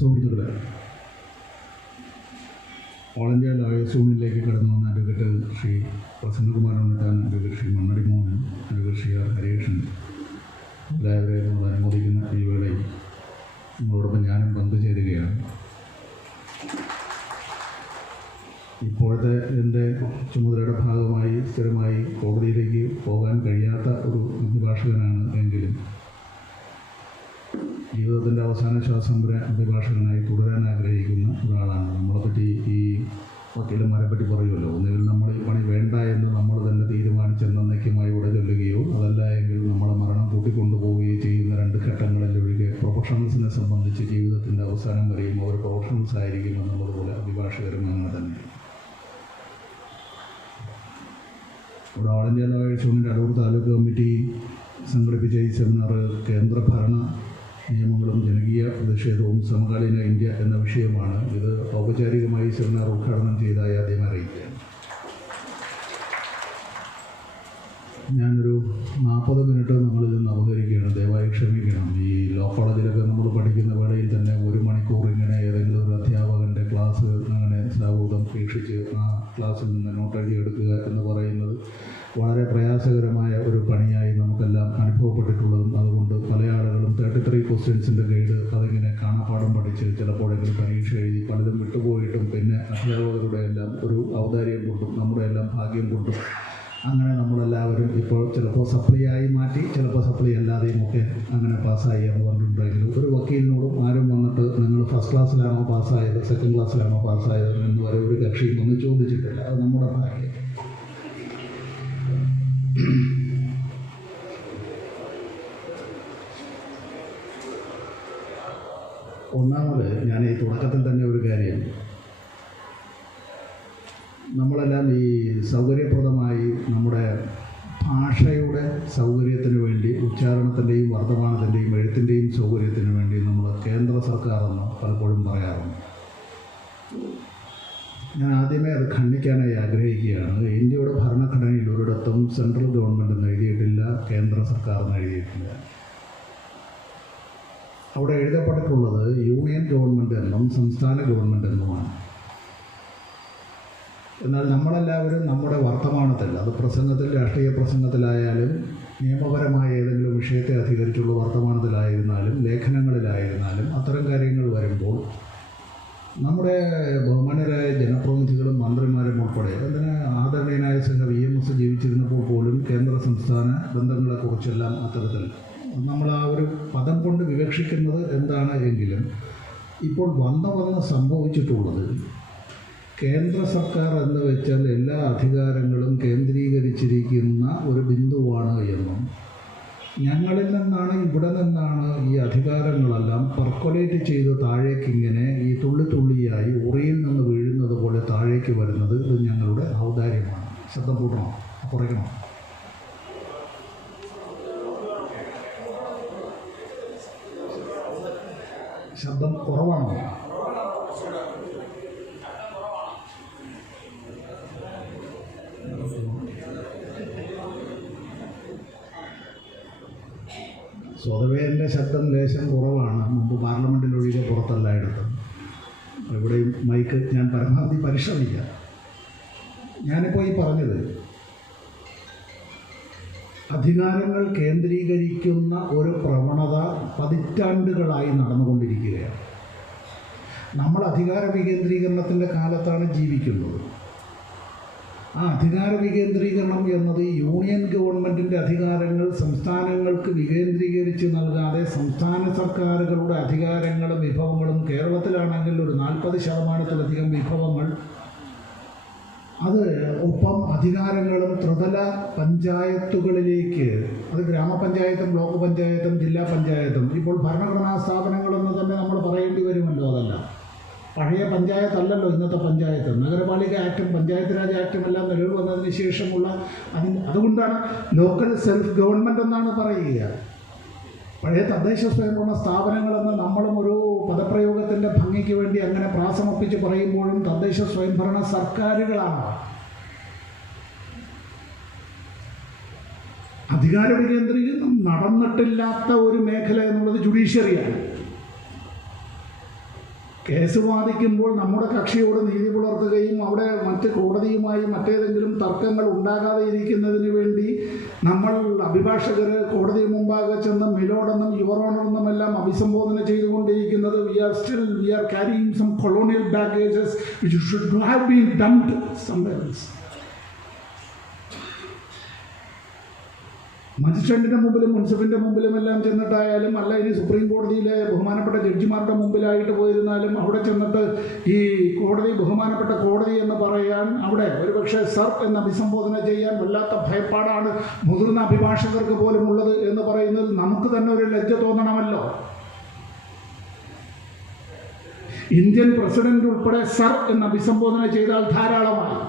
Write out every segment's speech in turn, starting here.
സുഹൃത്തുക്കളെ, all India lawyers യൂണിയനിലേക്ക് കടന്നു വന്ന advocate Shri Prasannakumar Unnithan, advocate Shri Mannadi Mohan, advocate Shri R Hareeshan എല്ലാവരെയും നമ്മൾ അനുമോദിക്കുന്ന ഈ വേളയിൽ നമ്മളോടൊപ്പം ഞാനും പങ്കുചേരുകയാണ്. ഇപ്പോഴത്തെ എൻ്റെ ചുമതലയുടെ ഭാഗമായി സ്ഥിരമായി കോടതിയിലേക്ക് പോകാൻ കഴിയാത്ത ഒരു അഭിഭാഷകനാണ് എങ്കിലും ജീവിതത്തിൻ്റെ അവസാന ശ്വാസം വരെ അഭിഭാഷകനായി തുടരാൻ ആഗ്രഹിക്കുന്ന ഒരാളാണ്. നമ്മളെപ്പറ്റി ഈ വക്കീലന്മാരെ പറ്റി പറയുമല്ലോ, ഒന്നുകിൽ നമ്മൾ ഈ പണി വേണ്ട എന്ന് നമ്മൾ തന്നെ തീരുമാനിച്ച് എന്നേക്കുമായി ഇവിടെ ചൊല്ലുകയോ അതല്ല എങ്കിൽ നമ്മളെ മരണം കൂട്ടിക്കൊണ്ടുപോവുകയോ ചെയ്യുന്ന രണ്ട് ഘട്ടങ്ങളിലൊഴികെ പ്രൊഫഷണൽസിനെ സംബന്ധിച്ച് ജീവിതത്തിൻ്റെ അവസാനം വരെയും അവർ പ്രൊഫഷണൽസ് ആയിരിക്കും എന്നുള്ളതുപോലെ അഭിഭാഷകരും അങ്ങനെ തന്നെ. ഇവിടെ ഓൾ ഇന്ത്യ ലോയേഴ്സ് യൂണിയൻ്റെ അടൂർ താലൂക്ക് കമ്മിറ്റി സംഘടിപ്പിച്ച ഈ സെമിനാർ കേന്ദ്ര ഭരണ നിയമങ്ങളും ജനകീയ പ്രതിഷേധവും സമകാലീന ഇന്ത്യ എന്ന വിഷയമാണ്. ഇത് ഔപചാരികമായി സെമിനാർ ഉദ്ഘാടനം ചെയ്തതായി ആദ്യം അറിയിക്കുകയാണ്. ഞാനൊരു 40 മിനിറ്റ് നമ്മളിൽ നിന്ന് അവതരിക്കുകയാണ്, ദയവായി ക്ഷമിക്കണം. ഈ ലോ കോളേജിലൊക്കെ നമ്മൾ പഠിക്കുന്ന വേളയിൽ തന്നെ 1 മണിക്കൂർ ഇങ്ങനെ ഏതെങ്കിലും ഒരു അധ്യാപകൻ്റെ ക്ലാസ് അങ്ങനെ സാവൂതം വീക്ഷിച്ച് ആ ക്ലാസ്സിൽ നിന്ന് നോട്ട് എഴുതിയെടുക്കുക എന്ന് പറയുന്നത് വളരെ പ്രയാസകരമായ ഒരു പണിയായി നമുക്കെല്ലാം അനുഭവപ്പെട്ടിട്ടുള്ളതും അതുകൊണ്ട് പല ആളുകളും 33 ക്വസ്റ്റ്യൻസിൻ്റെ ഗൈഡ് അതിങ്ങനെ കാണാപ്പാഠം പഠിച്ച് ചിലപ്പോഴെങ്കിലും പരീക്ഷ എഴുതി പലതും വിട്ടുപോയിട്ടും പിന്നെ അധ്യാപകരുടെ എല്ലാം ഒരു ഔദാര്യം കൊണ്ടും നമ്മുടെ എല്ലാം ഭാഗ്യം കൊണ്ടും അങ്ങനെ നമ്മളെല്ലാവരും ഇപ്പോൾ ചിലപ്പോൾ സപ്ലിയായി മാറ്റി ചിലപ്പോൾ സപ്ലി അല്ലാതെയും ഒക്കെ അങ്ങനെ പാസ്സായി എന്ന് പറഞ്ഞിട്ടുണ്ടെങ്കിലും ഒരു വക്കീലിനോടും ആരും വന്നിട്ട് നിങ്ങൾ ഫസ്റ്റ് ക്ലാസ്സിലാണോ പാസ്സായത് സെക്കൻഡ് ക്ലാസ്സിലാണോ പാസ്സായത് എന്ന് വരെ ഒരു കക്ഷിയും ഒന്നും ചോദിച്ചിട്ടില്ല. അത് നമ്മുടെ ഭാഗ്യം. ഒന്നാമത് ഞാൻ ഈ തുടക്കത്തിൽ തന്നെ ഒരു കാര്യം, നമ്മളെല്ലാം ഈ സൗകര്യപ്രദമായി നമ്മുടെ ഭാഷയുടെ സൗകര്യത്തിന് വേണ്ടി ഉച്ചാരണത്തിൻ്റെയും വർത്തമാനത്തിൻ്റെയും എഴുത്തിൻ്റെയും സൗകര്യത്തിന് വേണ്ടി നമ്മൾ കേന്ദ്ര സർക്കാരെന്ന് പലപ്പോഴും പറയാറുണ്ട്. ഞാൻ ആദ്യമേ അത് ഖണ്ഡിക്കാനായി ആഗ്രഹിക്കുകയാണ്. ഇന്ത്യയുടെ ഭരണഘടനയിൽ ഒരിടത്തും സെൻട്രൽ ഗവൺമെൻറ് എന്ന് എഴുതിയിട്ടില്ല, കേന്ദ്ര സർക്കാർ എന്ന് എഴുതിയിട്ടില്ല. അവിടെ എഴുതപ്പെട്ടിട്ടുള്ളത് യൂണിയൻ ഗവൺമെൻറ് എന്നും സംസ്ഥാന ഗവൺമെൻറ് എന്നുമാണ്. എന്നാൽ നമ്മളെല്ലാവരും നമ്മുടെ വർത്തമാനത്തിൽ, അത് പ്രസംഗത്തിൽ രാഷ്ട്രീയ പ്രസംഗത്തിലായാലും നിയമപരമായ ഏതെങ്കിലും വിഷയത്തെ അധികരിച്ചുള്ള വർത്തമാനത്തിലായിരുന്നാലും ലേഖനങ്ങളിലായിരുന്നാലും അത്തരം കാര്യങ്ങൾ വരുമ്പോൾ നമ്മുടെ ബഹുമാന്യരായ ജനപ്രതിനിധികളും മന്ത്രിമാരും ഉൾപ്പെടെ അതിന് ആദരണീയനായ സംഘ VMS ജീവിച്ചിരുന്നപ്പോൾ പോലും കേന്ദ്ര സംസ്ഥാന ബന്ധങ്ങളെക്കുറിച്ചെല്ലാം അത്തരത്തിൽ നമ്മൾ ആ ഒരു പദം കൊണ്ട് വിവക്ഷിക്കുന്നത് എന്താണ് എങ്കിലും ഇപ്പോൾ വന്ന് സംഭവിച്ചിട്ടുള്ളത് കേന്ദ്ര സർക്കാർ എന്ന് വെച്ചാൽ എല്ലാ അധികാരങ്ങളും കേന്ദ്രീകരിച്ചിരിക്കുന്ന ഒരു ബിന്ദുവാണ് എന്നും ഞങ്ങളിൽ നിന്നാണ് ഇവിടെ നിന്നാണ് ഈ അധികാരങ്ങളെല്ലാം പെർക്കൊലേറ്റ് ചെയ്ത് താഴേക്കിങ്ങനെ ഈ തുള്ളിയായി ഉറിയിൽ നിന്ന് വീഴുന്നത് പോലെ താഴേക്ക് വരുന്നത് ഇത് ഞങ്ങളുടെ ഔദാര്യമാണ്. ശബ്ദം കൂട്ടണോ കുറയ്ക്കണോ? ശബ്ദം കുറവാണോ? സ്വതവേ എൻ്റെ ശബ്ദം ലേശം കുറവാണ്. മുമ്പ് പാർലമെൻറ്റിലൊഴികെ പുറത്തല്ലായിടത്തും ഇവിടെയും മൈക്ക് ഞാൻ പരമാവധി പരിശ്രമിക്കാം. ഞാനിപ്പോൾ ഈ പറഞ്ഞത് അധികാരങ്ങൾ കേന്ദ്രീകരിക്കുന്ന ഒരു പ്രവണത പതിറ്റാണ്ടുകളായി നടന്നുകൊണ്ടിരിക്കുകയാണ്. നമ്മൾ അധികാര വികേന്ദ്രീകരണത്തിൻ്റെ കാലത്താണ് ജീവിക്കുന്നത്. ആ അധികാര വികേന്ദ്രീകരണം എന്നത് യൂണിയൻ ഗവൺമെൻറ്റിൻ്റെ അധികാരങ്ങൾ സംസ്ഥാനങ്ങൾക്ക് വികേന്ദ്രീകരിച്ച് നൽകാതെ സംസ്ഥാന സർക്കാരുകളുടെ അധികാരങ്ങളും വിഭവങ്ങളും കേരളത്തിലാണെങ്കിൽ ഒരു 40%-ലധികം വിഭവങ്ങൾ അത് ഒപ്പം അധികാരങ്ങളും ത്രിതല പഞ്ചായത്തുകളിലേക്ക്, അത് ഗ്രാമപഞ്ചായത്തും ബ്ലോക്ക് പഞ്ചായത്തും ജില്ലാ പഞ്ചായത്തും ഇപ്പോൾ ഭരണഘടനാ സ്ഥാപനങ്ങളെന്ന് തന്നെ നമ്മൾ പറയേണ്ടി വരുമല്ലോ. അതല്ല പഴയ പഞ്ചായത്തല്ലല്ലോ ഇന്നത്തെ പഞ്ചായത്ത്. നഗരപാലിക ആക്ടും പഞ്ചായത്ത് രാജ് ആക്ടും എല്ലാം നിലവിൽ വന്നതിന് ശേഷമുള്ള അതുകൊണ്ടാണ് ലോക്കൽ സെൽഫ് ഗവൺമെൻറ് എന്നാണ് പറയുക. പഴയ തദ്ദേശ സ്വയംഭരണ സ്ഥാപനങ്ങളെന്ന് നമ്മളും ഒരു പദപ്രയോഗത്തിൻ്റെ ഭംഗിക്ക് വേണ്ടി അങ്ങനെ പ്രാസമർപ്പിച്ച് പറയുമ്പോഴും തദ്ദേശ സ്വയംഭരണ സർക്കാരുകളാണ്. അധികാര വികേന്ദ്രീകരണം നടന്നിട്ടില്ലാത്ത ഒരു മേഖല എന്നുള്ളത് ജുഡീഷ്യറിയാണ്. കേസ് വാദിക്കുമ്പോൾ നമ്മുടെ കക്ഷിയോട് നീതി പുലർത്തുകയും അവിടെ മറ്റ് കോടതിയുമായി മറ്റേതെങ്കിലും തർക്കങ്ങൾ ഉണ്ടാകാതെ ഇരിക്കുന്നതിന് വേണ്ടി നമ്മൾ അഭിഭാഷകർ കോടതി മുമ്പാകെ ചെന്ന് മിലോഡെന്നും യുവർ ഓണറെന്നുമെല്ലാം അഭിസംബോധന ചെയ്തുകൊണ്ടിരിക്കുന്നത് we are carrying some colonial baggages which should have been dumped somewhere else. മജിസ്ട്രേറ്റിൻ്റെ മുമ്പിലും മുൻസിഫിൻ്റെ മുമ്പിലും എല്ലാം ചെന്നിട്ടായാലും, അല്ല ഇനി സുപ്രീം കോടതിയിലെ ബഹുമാനപ്പെട്ട ജഡ്ജിമാരുടെ മുമ്പിലായിട്ട് പോയിരുന്നാലും അവിടെ ചെന്നിട്ട് ഈ കോടതി ബഹുമാനപ്പെട്ട കോടതി എന്ന് പറയാൻ അവിടെ ഒരുപക്ഷെ സർ എന്ന് അഭിസംബോധന ചെയ്യാൻ വല്ലാത്ത ഭയപ്പാടാണ് മുതിർന്ന അഭിഭാഷകർക്ക് പോലും ഉള്ളത് എന്ന് പറയുന്നത് നമുക്ക് തന്നെ ഒരു ലജ്ജ തോന്നണമല്ലോ. ഇന്ത്യൻ പ്രസിഡന്റ് ഉൾപ്പെടെ സർ എന്ന് അഭിസംബോധന ചെയ്താൽ ധാരാളമായി.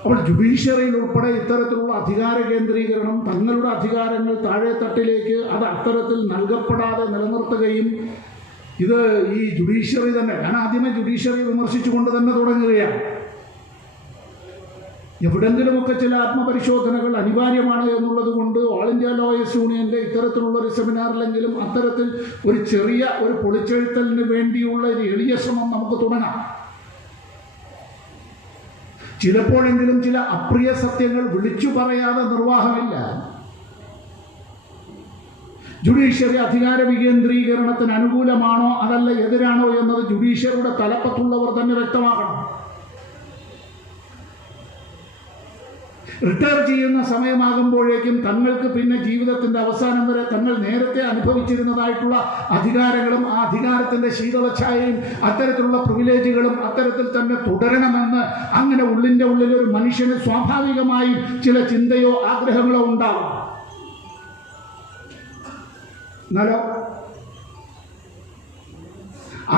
അപ്പോൾ ജുഡീഷ്യറിയിൽ ഉൾപ്പെടെ ഇത്തരത്തിലുള്ള അധികാര കേന്ദ്രീകരണം, തങ്ങളുടെ അധികാരങ്ങൾ താഴെത്തട്ടിലേക്ക് അത് അത്തരത്തിൽ നൽകപ്പെടാതെ നിലനിർത്തുകയും, ഇത് ഈ ജുഡീഷ്യറി തന്നെ, ഞാൻ ആദ്യമേ ജുഡീഷ്യറി വിമർശിച്ചുകൊണ്ട് തന്നെ തുടങ്ങുകയാണ്. എവിടെങ്കിലുമൊക്കെ ചില ആത്മപരിശോധനകൾ അനിവാര്യമാണ് എന്നുള്ളത് കൊണ്ട് ഓൾ ഇന്ത്യ ലോയേഴ്സ് യൂണിയൻ്റെ ഇത്തരത്തിലുള്ള ഒരു സെമിനാറിലെങ്കിലും അത്തരത്തിൽ ഒരു ചെറിയ ഒരു പൊളിച്ചെഴുത്തലിന് വേണ്ടിയുള്ള ഒരു എളിയ ശ്രമം നമുക്ക് തുടങ്ങാം. ചിലപ്പോഴെങ്കിലും ചില അപ്രിയ സത്യങ്ങൾ വിളിച്ചു പറയാതെ നിർവാഹമില്ല. ജുഡീഷ്യറി അധികാര വികേന്ദ്രീകരണത്തിന് അനുകൂലമാണോ അതല്ല എതിരാണോ എന്നത് ജുഡീഷ്യറിയുടെ തലപ്പത്തുള്ളവർ തന്നെ വ്യക്തമാക്കണം. റിട്ടയർ ചെയ്യുന്ന സമയമാകുമ്പോഴേക്കും തങ്ങൾക്ക് പിന്നെ ജീവിതത്തിൻ്റെ അവസാനം വരെ തങ്ങൾ നേരത്തെ അനുഭവിച്ചിരുന്നതായിട്ടുള്ള അധികാരങ്ങളും ആ അധികാരത്തിൻ്റെ ശീതളഛായയും അത്തരത്തിലുള്ള പ്രിവിലേജുകളും അത്തരത്തിൽ തന്നെ തുടരണമെന്ന് അങ്ങനെ ഉള്ളിൻ്റെ ഉള്ളിൽ ഒരു മനുഷ്യന് സ്വാഭാവികമായും ചില ചിന്തയോ ആഗ്രഹങ്ങളോ ഉണ്ടാവും. എന്നാലോ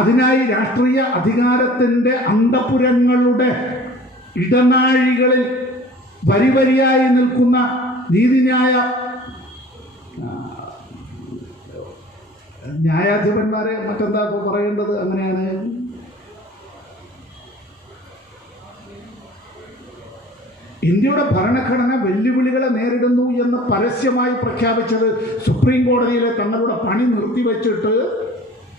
അതിനായി രാഷ്ട്രീയ അധികാരത്തിൻ്റെ അന്തഃപുരങ്ങളുടെ ഇടനാഴികളിൽ വരിവരിയായി നിൽക്കുന്ന ന്യായാധിപന്മാരെ മറ്റെന്താ ഇപ്പോൾ പറയേണ്ടത്, അങ്ങനെയാണ്. ഇന്ത്യയുടെ ഭരണഘടന വെല്ലുവിളികളെ നേരിടുന്നു എന്ന് പരസ്യമായി പ്രഖ്യാപിച്ചത് സുപ്രീം കോടതിയിലെ തങ്ങളുടെ പണി നിർത്തിവെച്ചിട്ട്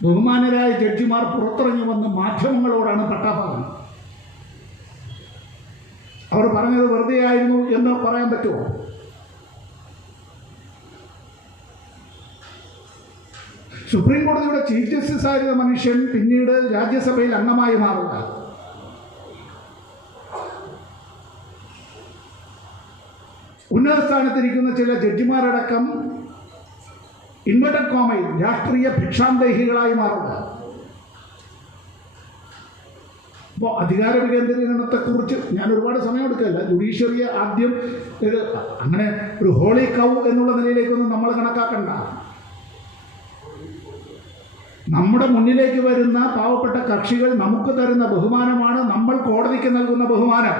ബഹുമാനരായ ജഡ്ജിമാർ പുറത്തിറങ്ങി വന്ന് മാധ്യമങ്ങളോടാണ് പട്ടാപകരം. അവർ പറഞ്ഞത് വെറുതെ ആയിരുന്നു എന്ന് പറയാൻ പറ്റുമോ? സുപ്രീം കോടതിയുടെ ചീഫ് ജസ്റ്റിസ് ആയിരുന്ന മനുഷ്യൻ പിന്നീട് രാജ്യസഭയിൽ അംഗമായി മാറുക, ഉന്നത സ്ഥാനത്തിരിക്കുന്ന ചില ജഡ്ജിമാരടക്കം ഇൻവെർട്ടഡ് കോമയിൽ രാഷ്ട്രീയ ഭിക്ഷാന്തേഹികളായി മാറുക. അപ്പോൾ അധികാര വികേന്ദ്രീകരണത്തെക്കുറിച്ച് ഞാൻ ഒരുപാട് സമയം എടുക്കില്ല. ജുഡീഷ്യറിയെ ആദ്യം അങ്ങനെ ഒരു ഹോളി കൗ എന്നുള്ള നിലയിലേക്കൊന്നും നമ്മൾ കണക്കാക്കണ്ട. നമ്മുടെ മുന്നിലേക്ക് വരുന്ന പാവപ്പെട്ട കക്ഷികൾ നമുക്ക് തരുന്ന ബഹുമാനമാണ് നമ്മൾ കോടതിക്ക് നൽകുന്ന ബഹുമാനം.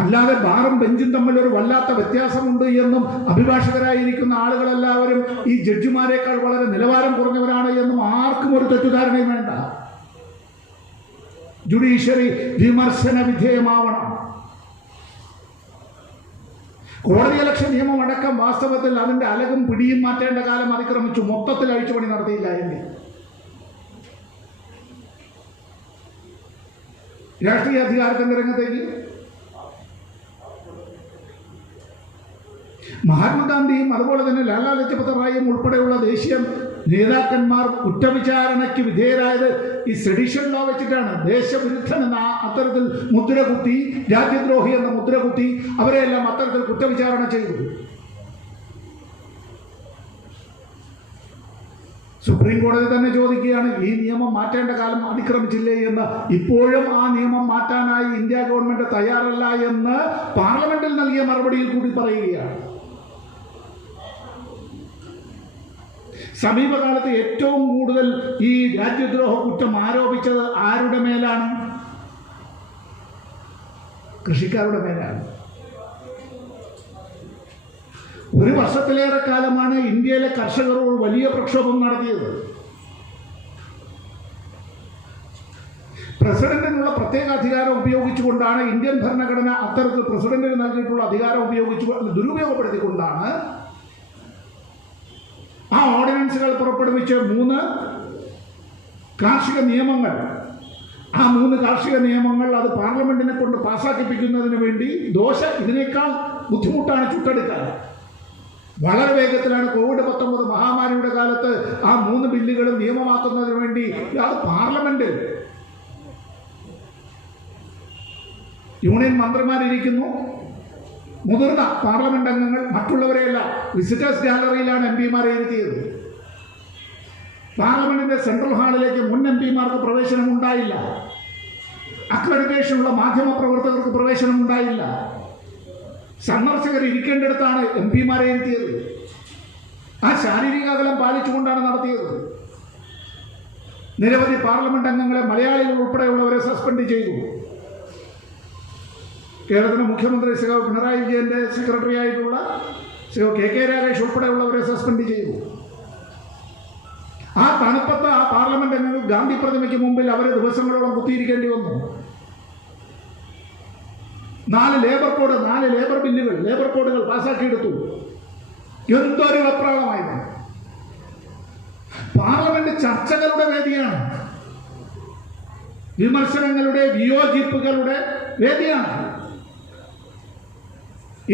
അല്ലാതെ ബാറും ബെഞ്ചും തമ്മിൽ ഒരു വല്ലാത്ത വ്യത്യാസമുണ്ട് എന്നും അഭിഭാഷകരായിരിക്കുന്ന ആളുകളെല്ലാവരും ഈ ജഡ്ജിമാരെക്കാൾ വളരെ നിലവാരം കുറഞ്ഞവരാണ് എന്നും ആർക്കും ഒരു തെറ്റിദ്ധാരണയും വേണ്ട. ജുഡീഷ്യറി വിമർശന വിധേയമാവണം. കോടതി ഇലക്ഷൻ നിയമം അടക്കം വാസ്തവത്തിൽ അതിൻ്റെ അലകും പിടിയും മാറ്റേണ്ട കാലം അതിക്രമിച്ചു. മൊത്തത്തിൽ അഴിച്ചുപണി നടത്തിയില്ല എങ്കിൽ രാഷ്ട്രീയ അധികാരത്തിൻ്റെ രംഗത്തേക്ക് മഹാത്മാഗാന്ധിയും അതുപോലെ തന്നെ ലാലാ ലജ്പത് റായിയും ഉൾപ്പെടെയുള്ള ദേശീയ നേതാക്കന്മാർ കുറ്റവിചാരണയ്ക്ക് വിധേയരായത് ഈ സെഡിഷൻ ലോ വെച്ചിട്ടാണ്. ദേശവിരുദ്ധൻ എന്ന അത്തരത്തിൽ മുദ്രകുത്തി, രാജ്യദ്രോഹി എന്ന മുദ്രകുത്തി അവരെയെല്ലാം അത്തരത്തിൽ കുറ്റവിചാരണ ചെയ്തു. സുപ്രീം കോടതി തന്നെ ചോദിക്കുകയാണ്, ഈ നിയമം മാറ്റേണ്ട കാലം അതിക്രമിച്ചില്ലേ എന്ന്. ഇപ്പോഴും ആ നിയമം മാറ്റാനായി ഇന്ത്യ ഗവൺമെന്റ് തയ്യാറല്ല എന്ന് പാർലമെന്റിൽ നൽകിയ മറുപടിയിൽ കൂടി പറയുകയാണ്. സമീപകാലത്ത് ഏറ്റവും കൂടുതൽ ഈ രാജ്യദ്രോഹ കുറ്റം ആരോപിച്ചത് ആരുടെ മേലാണ്? കൃഷിക്കാരുടെ മേലാണ്. ഒരു വർഷത്തിലേറെ കാലമാണ് ഇന്ത്യയിലെ കർഷകരോട് വലിയ പ്രക്ഷോഭം നടത്തിയത്. പ്രസിഡന്റിനുള്ള പ്രത്യേക അധികാരം ഉപയോഗിച്ചുകൊണ്ടാണ് ഇന്ത്യൻ ഭരണഘടന അത്തരത്തിൽ പ്രസിഡന്റിന് നൽകിയിട്ടുള്ള അധികാരം ദുരുപയോഗപ്പെടുത്തിക്കൊണ്ടാണ് ആ ഓർഡിനൻസുകൾ പുറപ്പെടുവിച്ച് 3 കാർഷിക നിയമങ്ങൾ, ആ 3 കാർഷിക നിയമങ്ങൾ അത് പാർലമെന്റിനെ കൊണ്ട് പാസ്സാക്കിപ്പിക്കുന്നതിന് വേണ്ടി ഇതിനേക്കാൾ ബുദ്ധിമുട്ടാണ് ചുട്ടെടുക്കാൻ. വളരെ വേഗത്തിലാണ് COVID-19 മഹാമാരിയുടെ കാലത്ത് ആ 3 ബില്ലുകളും നിയമമാക്കുന്നതിന് വേണ്ടി അത് പാർലമെന്റിൽ യൂണിയൻ മന്ത്രിമാരിയ്ക്കുന്നു, മുതിർന്ന പാർലമെന്റ് അംഗങ്ങൾ, മറ്റുള്ളവരെയല്ല. വിസിറ്റേഴ്സ് ഗാലറിയിലാണ് MP-മാരെ ഇരുത്തിയത്. പാർലമെന്റിന്റെ സെൻട്രൽ ഹാളിലേക്ക് മുൻ MP-മാർക്ക് പ്രവേശനം ഉണ്ടായില്ല. അക്രഡിറ്റേഷനുള്ള മാധ്യമ പ്രവർത്തകർക്ക് പ്രവേശനം ഉണ്ടായില്ല. സന്ദർശകർ ഇരിക്കേണ്ടിടത്താണ് MP-മാരെ ഇരുത്തിയത്. ആ ശാരീരിക അകലം പാലിച്ചുകൊണ്ടാണ് നടത്തിയത്. നിരവധി പാർലമെന്റ് അംഗങ്ങളെ, മലയാളികൾ ഉൾപ്പെടെയുള്ളവരെ സസ്പെൻഡ് ചെയ്തു. കേരളത്തിലെ മുഖ്യമന്ത്രി ശ്രീ പിണറായി വിജയന്റെ സെക്രട്ടറി ആയിട്ടുള്ള ശ്രീ KK രാഗേഷ് ഉൾപ്പെടെയുള്ളവരെ സസ്പെൻഡ് ചെയ്തു. ആ തണുപ്പത്ത് ആ പാർലമെന്റ് അംഗങ്ങൾ ഗാന്ധി പ്രതിമയ്ക്ക് മുമ്പിൽ അവരെ ദിവസങ്ങളോളം കുത്തിയിരിക്കേണ്ടി വന്നു. 4 ലേബർ ബില്ലുകൾ, ലേബർ കോഡുകൾ പാസ്സാക്കിയെടുത്തു. എന്തൊരു വെപ്രാളമായിരുന്നു! പാർലമെന്റ് ചർച്ചകളുടെ വേദിയാണ്, വിമർശനങ്ങളുടെ, വിയോജിപ്പുകളുടെ വേദിയാണ്.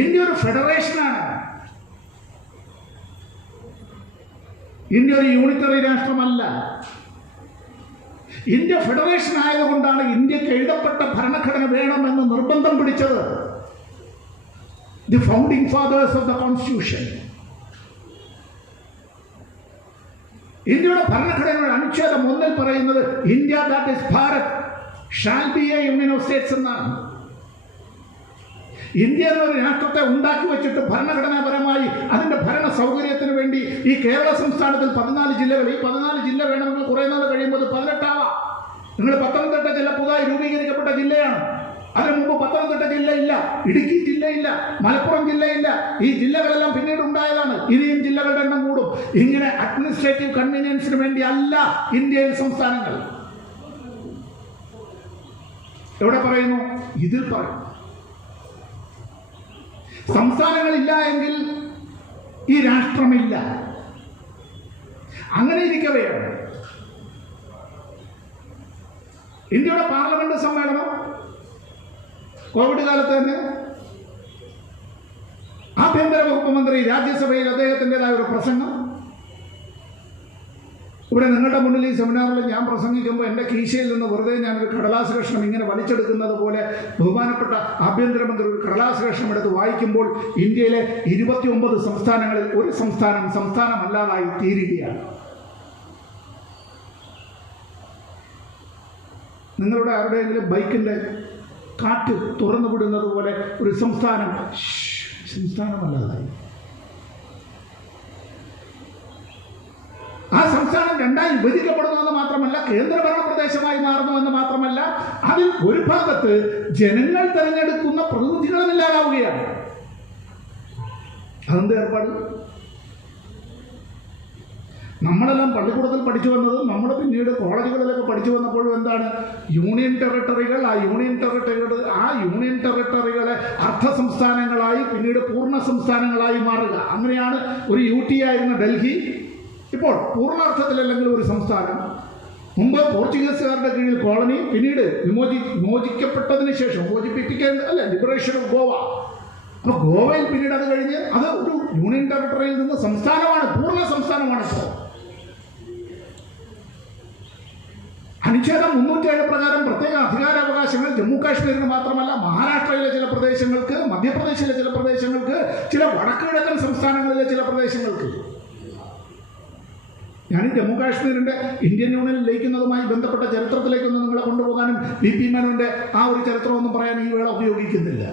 ഇന്ത്യ ഒരു ഫെഡറേഷനാണ്. ഇന്ത്യ ഒരു യൂണിറ്ററി രാഷ്ട്രമല്ല. ഇന്ത്യ ഫെഡറേഷൻ ആയതുകൊണ്ടാണ് ഇന്ത്യക്ക് എഴുതപ്പെട്ട ഭരണഘടന വേണമെന്ന് നിർബന്ധം പിടിച്ചത് the founding fathers of the constitution. ഇന്ത്യയുടെ ഭരണഘടനയുടെ അനുച്ഛേദം 1 പറയുന്നത് India that is Bharat shall be a union of states എന്നാണ്. ഇന്ത്യ എന്നൊരു രാഷ്ട്രത്തെ ഉണ്ടാക്കി വെച്ചിട്ട് ഭരണഘടനാപരമായി അതിന്റെ ഭരണ സൗകര്യത്തിന് വേണ്ടി ഈ കേരള സംസ്ഥാനത്തിൽ 14 ജില്ലകൾ, ഈ 14 ജില്ല വേണമെങ്കിൽ കുറേ നാൾ കഴിയുമ്പോൾ 18 ആവാം. നിങ്ങൾ പത്തനംതിട്ട ജില്ല പുതുതായി രൂപീകരിക്കപ്പെട്ട ജില്ലയാണ്. അതിനു മുമ്പ് പത്തനംതിട്ട ജില്ലയില്ല, ഇടുക്കി ജില്ലയില്ല, മലപ്പുറം ജില്ലയില്ല. ഈ ജില്ലകളെല്ലാം പിന്നീട് ഉണ്ടായതാണ്. ഇനിയും ജില്ലകളുടെ എണ്ണം കൂടും. ഇങ്ങനെ അഡ്മിനിസ്ട്രേറ്റീവ് കൺവീനിയൻസിന് വേണ്ടി അല്ല ഇന്ത്യയിൽ സംസ്ഥാനങ്ങൾ. എവിടെ പറയുന്നു? ഇതിൽ പറയും. സംസ്ഥാനങ്ങളില്ല എങ്കിൽ ഈ രാഷ്ട്രമില്ല. അങ്ങനെ ഇരിക്കവെയാണ് ഇന്ത്യയുടെ പാർലമെന്റ് സമ്മേളനം കോവിഡ് കാലത്ത് തന്നെ ആഭ്യന്തര വകുപ്പ് മന്ത്രി രാജ്യസഭയിൽ അദ്ദേഹത്തിൻ്റെതായ ഒരു പ്രസംഗം, ഇവിടെ നിങ്ങളുടെ മുന്നിൽ ഈ സെമിനാറിൽ ഞാൻ പ്രസംഗിക്കുമ്പോൾ എൻ്റെ കീശയിൽ നിന്ന് വെറുതെ ഞാനൊരു കടലാസ് കഷ്ണം ഇങ്ങനെ വലിച്ചെടുക്കുന്നത് പോലെ ബഹുമാനപ്പെട്ട ആഭ്യന്തരമന്ത്രി ഒരു കടലാസ് കഷ്ണം എടുത്ത് വായിക്കുമ്പോൾ ഇന്ത്യയിലെ 29 സംസ്ഥാനങ്ങളിൽ ഒരു സംസ്ഥാനം സംസ്ഥാനമല്ലാതായി തീരുകയാണ്. നിങ്ങളുടെ ആരുടെയെങ്കിലും ബൈക്കിൻ്റെ കാറ്റ് തുറന്നു വിടുന്നത് പോലെ ഒരു സംസ്ഥാനമല്ലാതായി. ആ സംസ്ഥാനം 2ആയി വിഭജിക്കപ്പെടുന്നുവെന്ന് മാത്രമല്ല, കേന്ദ്രഭരണ പ്രദേശമായി മാറുന്നുവെന്ന് മാത്രമല്ല, അതിൽ ഒരു ഭാഗത്ത് ജനങ്ങൾ തെരഞ്ഞെടുക്കുന്ന പ്രതിനിധികളും ഇല്ലാതാവുകയാണ്. അതെന്ത് ഏർപ്പാട്? നമ്മളെല്ലാം പള്ളിക്കൂടത്തിൽ പഠിച്ചു വന്നതും നമ്മൾ പിന്നീട് കോളേജുകളിലൊക്കെ പഠിച്ചു വന്നപ്പോഴും എന്താണ്? യൂണിയൻ ടെറിട്ടറികൾ. ആ യൂണിയൻ ടെറിട്ടറികളെ അർദ്ധ സംസ്ഥാനങ്ങളായി പിന്നീട് പൂർണ്ണ സംസ്ഥാനങ്ങളായി മാറുക. അങ്ങനെയാണ് ഒരു UT ആയിരുന്ന ഡൽഹി ഇപ്പോൾ പൂർണ്ണാർത്ഥത്തിലല്ലെങ്കിൽ ഒരു സംസ്ഥാനം. മുമ്പ് പോർച്ചുഗീസുകാരുടെ കീഴിൽ കോളനി, പിന്നീട് വിമോചിക്കപ്പെട്ടതിന് ശേഷം ലിബറേഷൻ ഓഫ് ഗോവ. അപ്പോൾ ഗോവയിൽ പിന്നീട് അത് കഴിഞ്ഞ് അത് ഒരു യൂണിയൻ ടെറിട്ടറിയിൽ നിന്ന് സംസ്ഥാനമാണ്, പൂർണ്ണ സംസ്ഥാനമാണ്. ഇപ്പോൾ അനുച്ഛേദം 307 പ്രകാരം പ്രത്യേക അധികാരാവകാശങ്ങൾ ജമ്മു കാശ്മീരിന് മാത്രമല്ല, മഹാരാഷ്ട്രയിലെ ചില പ്രദേശങ്ങൾക്ക്, മധ്യപ്രദേശിലെ ചില പ്രദേശങ്ങൾക്ക്, ചില വടക്ക് കിഴക്കൻ സംസ്ഥാനങ്ങളിലെ ചില പ്രദേശങ്ങൾക്ക്. ഞാൻ ജമ്മു കാശ്മീരിന്റെ ഇന്ത്യൻ യൂണിയനിൽ ലയിക്കുന്നതുമായി ബന്ധപ്പെട്ട ചരിത്രത്തിലേക്കൊന്നും നിങ്ങളെ കൊണ്ടുപോകാനും VP മേനോന്റെ ആ ഒരു ചരിത്രമൊന്നും പറയാൻ ഈ വേള ഉപയോഗിക്കുന്നില്ല.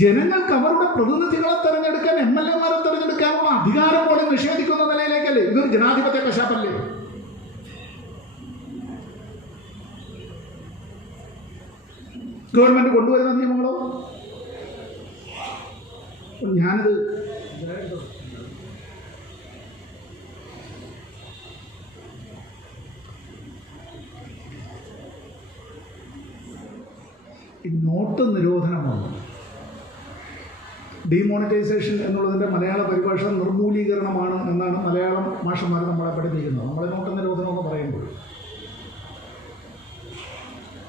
ജനങ്ങൾക്ക് അവരുടെ പ്രതിനിധികളെ തെരഞ്ഞെടുക്കാൻ, MLA-മാരെ തെരഞ്ഞെടുക്കാനുള്ള അധികാരം പോലും നിഷേധിക്കുന്ന നിലയിലേക്കല്ലേ? ഇതൊരു ജനാധിപത്യ കശാപ്പല്ലേ? ഗവൺമെന്റ് കൊണ്ടുവരുന്ന നിയമങ്ങളോ? ഞാനിത് നോട്ട് നിരോധനം വന്നു. ഡീമോണിറ്റൈസേഷൻ എന്നുള്ളതിൻ്റെ മലയാള പരിഭാഷ നിർമൂലീകരണമാണ് എന്നാണ് മലയാളം മാഷന്മാർ നമ്മളെ പഠിപ്പിക്കുന്നത്. നമ്മളെ നോട്ട് നിരോധനം എന്ന് പറയുമ്പോൾ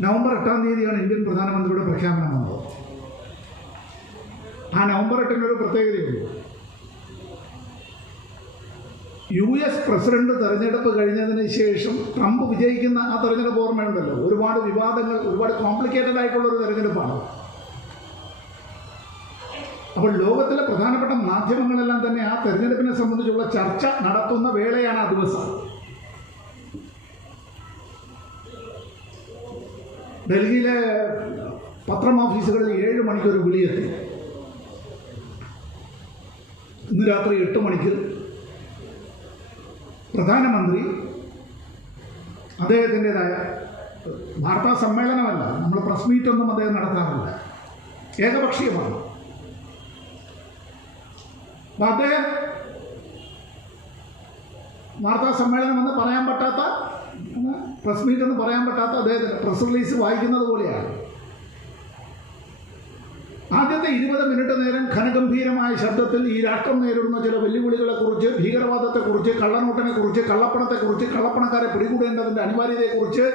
നവംബർ 8-ാം തീയതിയാണ് ഇന്ത്യൻ പ്രധാനമന്ത്രിയുടെ പ്രഖ്യാപനം വന്നത്. ആ നവംബർ 8-ന് ഒരു പ്രത്യേകതയുള്ളൂ. US പ്രസിഡന്റ് തെരഞ്ഞെടുപ്പ് കഴിഞ്ഞതിന് ശേഷം ട്രംപ് വിജയിക്കുന്ന ആ തെരഞ്ഞെടുപ്പ് ഓർമ്മയുണ്ടല്ലോ, ഒരുപാട് വിവാദങ്ങൾ, ഒരുപാട് കോംപ്ലിക്കേറ്റഡ് ആയിട്ടുള്ള ഒരു തെരഞ്ഞെടുപ്പാണ്. അപ്പോൾ ലോകത്തിലെ പ്രധാനപ്പെട്ട മാധ്യമങ്ങളെല്ലാം തന്നെ ആ തെരഞ്ഞെടുപ്പിനെ സംബന്ധിച്ചുള്ള ചർച്ച നടത്തുന്ന വേളയാണ് ആ ദിവസം. ഡൽഹിയിലെ പത്രം ഓഫീസുകളിൽ 7 മണിക്കൊരു വിളിയെത്തി. ഇന്ന് രാത്രി 8 മണിക്ക് പ്രധാനമന്ത്രി അദ്ദേഹത്തിൻ്റെതായ വാർത്താ സമ്മേളനമല്ല, നമ്മൾ പ്രസ് മീറ്റൊന്നും അദ്ദേഹം നടത്താറില്ല, ഏകപക്ഷീയമാണ്. അപ്പം അദ്ദേഹം വാർത്താ സമ്മേളനമെന്ന് പറയാൻ പറ്റാത്ത, പ്രസ് മീറ്റ് എന്ന് പറയാൻ പറ്റാത്ത അദ്ദേഹത്തിന് പ്രസ് റിലീസ് വായിക്കുന്നത് പോലെയാണ്. ആദ്യത്തെ 20 മിനിറ്റ് നേരം ഘനഗംഭീരമായ ശബ്ദത്തിൽ ഈ രാഷ്ട്രം നേരിടുന്ന ചില വെല്ലുവിളികളെക്കുറിച്ച്, ഭീകരവാദത്തെക്കുറിച്ച്, കള്ളനോട്ടിനെക്കുറിച്ച്, കള്ളപ്പണത്തെക്കുറിച്ച്, കള്ളപ്പണക്കാരെ പിടികൂടേണ്ടതിൻ്റെ അനിവാര്യതയെക്കുറിച്ച്,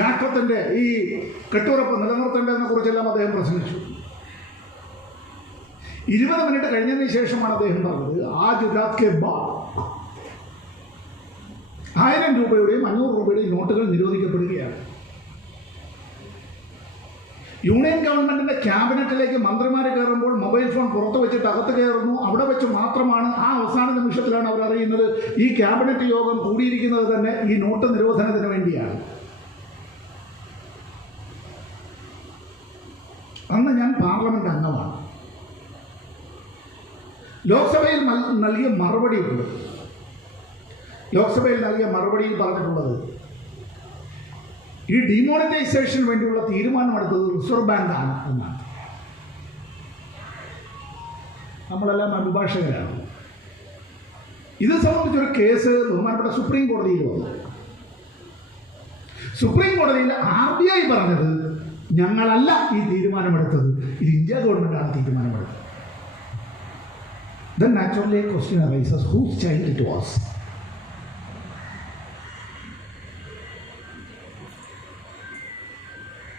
രാഷ്ട്രത്തിൻ്റെ ഈ കെട്ടുറപ്പ് നിലനിർത്തേണ്ടതിനെ കുറിച്ചെല്ലാം അദ്ദേഹം പ്രസംഗിച്ചു. 20 മിനിറ്റ് കഴിഞ്ഞതിന് ശേഷമാണ് അദ്ദേഹം പറഞ്ഞത്, ആജ് രാത് കെ ബാദ് 1000 രൂപയുടെയും 500 രൂപയുടെയും നോട്ടുകൾ നിരോധിക്കപ്പെടുകയാണ്. യൂണിയൻ ഗവൺമെൻറ്റിൻ്റെ ക്യാബിനറ്റിലേക്ക് മന്ത്രിമാർ കയറുമ്പോൾ മൊബൈൽ ഫോൺ പുറത്ത് വെച്ചിട്ട് അകത്ത് കയറുന്നു. അവിടെ വെച്ച് മാത്രമാണ്, ആ അവസാന നിമിഷത്തിലാണ് അവർ അറിയുന്നത് ഈ ക്യാബിനറ്റ് യോഗം കൂടിയിരിക്കുന്നത് തന്നെ ഈ നോട്ട് നിരോധനത്തിന് വേണ്ടിയാണ്. അന്ന് ഞാൻ പാർലമെൻറ്റ് അംഗമാണ്. ലോക്സഭയിൽ നൽകിയ മറുപടിയുണ്ട്. ലോക്സഭയിൽ നൽകിയ മറുപടിയിൽ പറഞ്ഞിട്ടുള്ളത്, ഈ ഡിമോണിറ്റൈസേഷന് വേണ്ടിയുള്ള തീരുമാനമെടുത്തത് റിസർവ് ബാങ്കാണ് എന്നാണ്. നമ്മളെല്ലാം അഭിഭാഷകരാണ്. ഇത് സംബന്ധിച്ചൊരു കേസ് ബഹുമാനപ്പെട്ട സുപ്രീം കോടതിയിൽ വന്നു. സുപ്രീം കോടതിയിൽ RBI പറഞ്ഞത്, ഞങ്ങളല്ല ഈ തീരുമാനമെടുത്തത്, ഇത് ഇന്ത്യ ഗവൺമെൻറ്റാണ് തീരുമാനമെടുത്തത്. Then naturally a question arises, whose child it was?